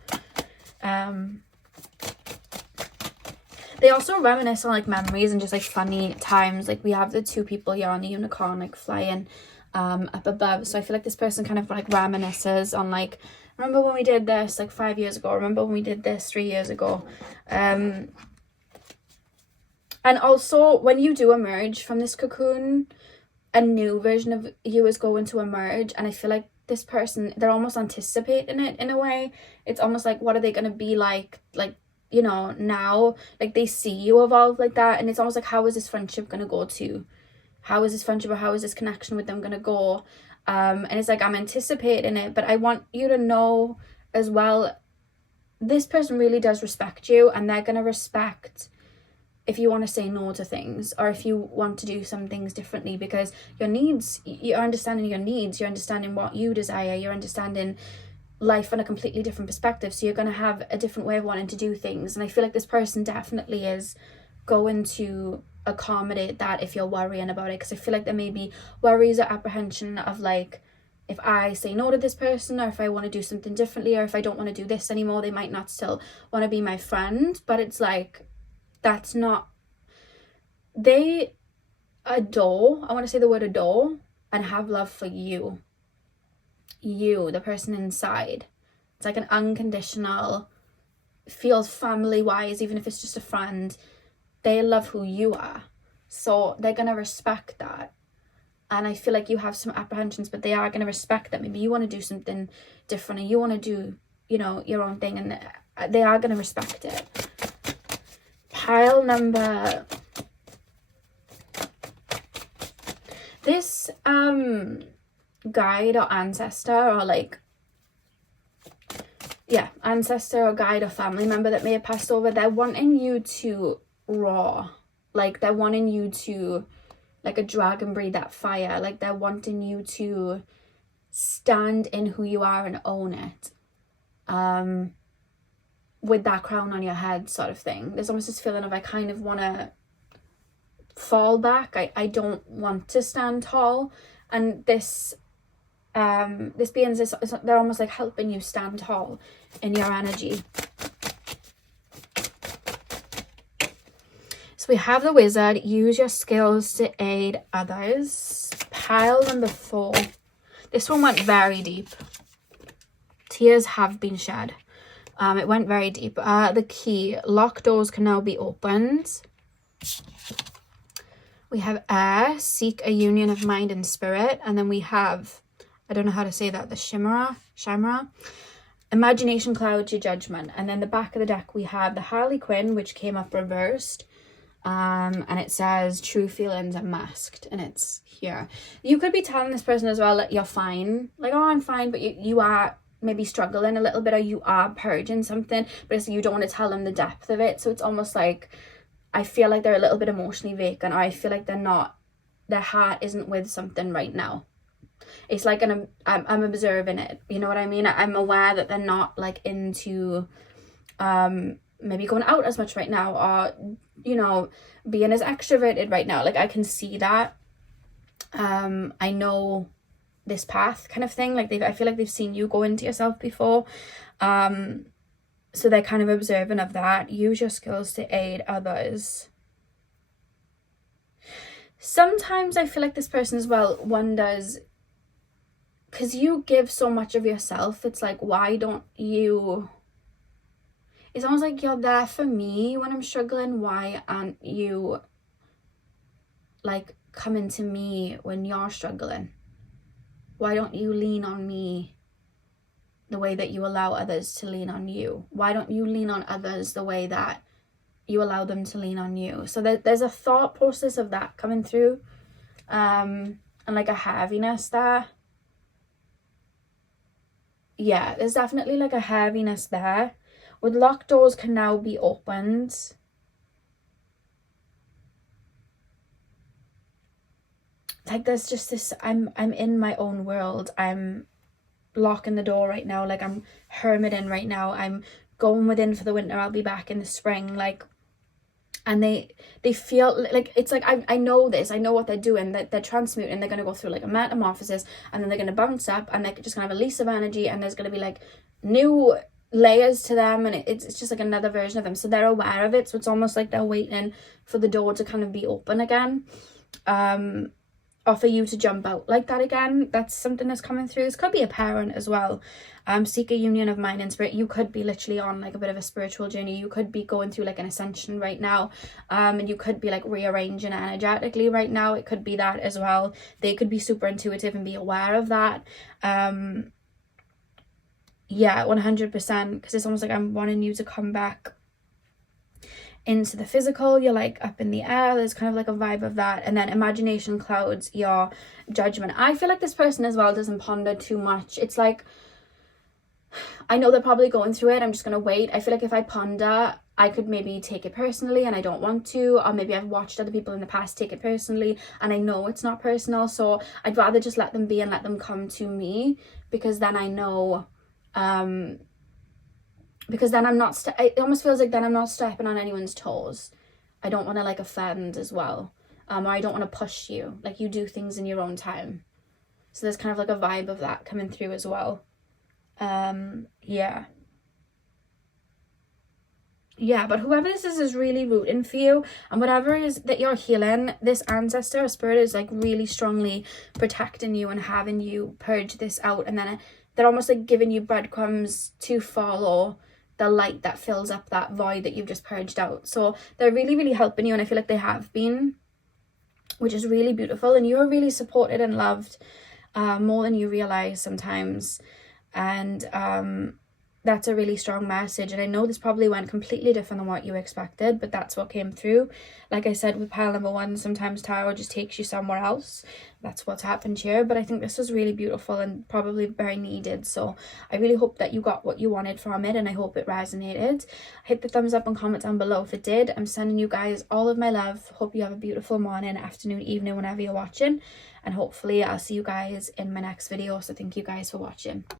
They also reminisce on like memories and just like funny times. Like we have the two people here on the unicorn like flying up above, so I feel like this person kind of like reminisces on like, remember when we did this like 5 years ago, remember when we did this 3 years ago. And also when you do emerge from this cocoon, a new version of you is going to emerge, and I feel like this person, they're almost anticipating it in a way. It's almost like, what are they going to be like now, like they see you evolve like that, and it's almost like, how is this friendship going to go to, how is this friendship or how is this connection with them going to go? And it's like, I'm anticipating it, but I want you to know as well, this person really does respect you, and they're going to respect if you want to say no to things, or if you want to do some things differently, because your needs, you're understanding your needs, you're understanding what you desire, you're understanding life from a completely different perspective, so you're going to have a different way of wanting to do things. And I feel like this person definitely is going to accommodate that if you're worrying about it, because I feel like there may be worries or apprehension of like, if I say no to this person, or if I want to do something differently, or if I don't want to do this anymore, they might not still want to be my friend. But it's like, that's not, they adore, I want to say the word adore, and have love for you, the person inside. It's like an unconditional, feels family wise, even if it's just a friend. They love who you are, so they're gonna respect that. And I feel like you have some apprehensions, but they are gonna respect that. Maybe you want to do something different, and you want to do your own thing, and they are gonna respect it. Pile number, this guide or ancestor, or like, yeah, ancestor or guide or family member that may have passed over, they're wanting you to roar, like they're wanting you to, like a dragon, breathe that fire. Like they're wanting you to stand in who you are and own it, with that crown on your head sort of thing. There's almost this feeling of, I kind of want to fall back, I don't want to stand tall. And this being this, they're almost like helping you stand tall in your energy. So we have the wizard, use your skills to aid others. Pile number 4. This one went very deep. Tears have been shed. It went very deep. The key, locked doors can now be opened. We have air, seek a union of mind and spirit. And then we have, I don't know how to say that, the shimera, imagination clouds your judgment. And then the back of the deck, we have the Harley Quinn, which came up reversed. And it says true feelings are masked, and it's here. You could be telling this person as well that you're fine, like, oh, I'm fine, but you are maybe struggling a little bit, or you are purging something, but it's, you don't want to tell them the depth of it. So it's almost like, I feel like they're a little bit emotionally vacant, or I feel like their heart isn't with something right now. It's like I'm observing it, you know what I mean? I'm aware that they're not like into maybe going out as much right now, or being as extroverted right now. Like I can see that. I know this path kind of thing. Like I feel like they've seen you go into yourself before. So they're kind of observant of that. Use your skills to aid others. Sometimes I feel like this person as well wonders, because you give so much of yourself, it's like, why don't you, it's almost like, you're there for me when I'm struggling, why aren't you like coming to me when you're struggling? Why don't you lean on me the way that you allow others to lean on you? Why don't you lean on others the way that you allow them to lean on you? So there's a thought process of that coming through, and like a heaviness there. Yeah, there's definitely like a heaviness there. With locked doors can now be opened. Like there's just this, I'm in my own world. I'm locking the door right now. Like I'm hermiting right now. I'm going within for the winter. I'll be back in the spring. Like and they feel like, it's like, I know this, I know what they're doing, that they're transmuting, they're going to go through like a metamorphosis, and then they're going to bounce up, and they're just going to have a release of energy, and there's going to be like new layers to them, and it's just like another version of them, so they're aware of it. So it's almost like they're waiting for the door to kind of be open again, or for you to jump out like that again. That's something that's coming through. This could be a parent as well. Seek a union of mind and spirit. You could be literally on like a bit of a spiritual journey. You could be going through like an ascension right now, and you could be like rearranging energetically right now. It could be that as well. They could be super intuitive and be aware of that. Yeah, 100%, because it's almost like I'm wanting you to come back into the physical. You're like up in the air, there's kind of like a vibe of that. And then imagination clouds your judgment. I feel like this person as well doesn't ponder too much. It's like, I know they're probably going through it, I'm just gonna wait. I feel like if I ponder, I could maybe take it personally, and I don't want to, or maybe I've watched other people in the past take it personally and I know it's not personal. So I'd rather just let them be and let them come to me, because then I know, because then I'm not, it almost feels like then I'm not stepping on anyone's toes. I don't want to like offend as well, or I don't want to push you. Like, you do things in your own time. So there's kind of like a vibe of that coming through as well. Yeah, but whoever this is really rooting for you, and whatever it is that you're healing, this ancestor or spirit is like really strongly protecting you and having you purge this out, and then they're almost like giving you breadcrumbs to follow the light that fills up that void that you've just purged out. So they're really, really helping you, and I feel like they have been, which is really beautiful. And you're really supported and loved, more than you realize sometimes. And that's a really strong message. And I know this probably went completely different than what you expected, but that's what came through. Like I said with pile number 1, sometimes tarot just takes you somewhere else. That's what's happened here. But I think this was really beautiful and probably very needed. So I really hope that you got what you wanted from it, and I hope it resonated. Hit the thumbs up and comment down below if it did. I'm sending you guys all of my love. Hope you have a beautiful morning, afternoon, evening, whenever you're watching. And hopefully I'll see you guys in my next video. So thank you guys for watching.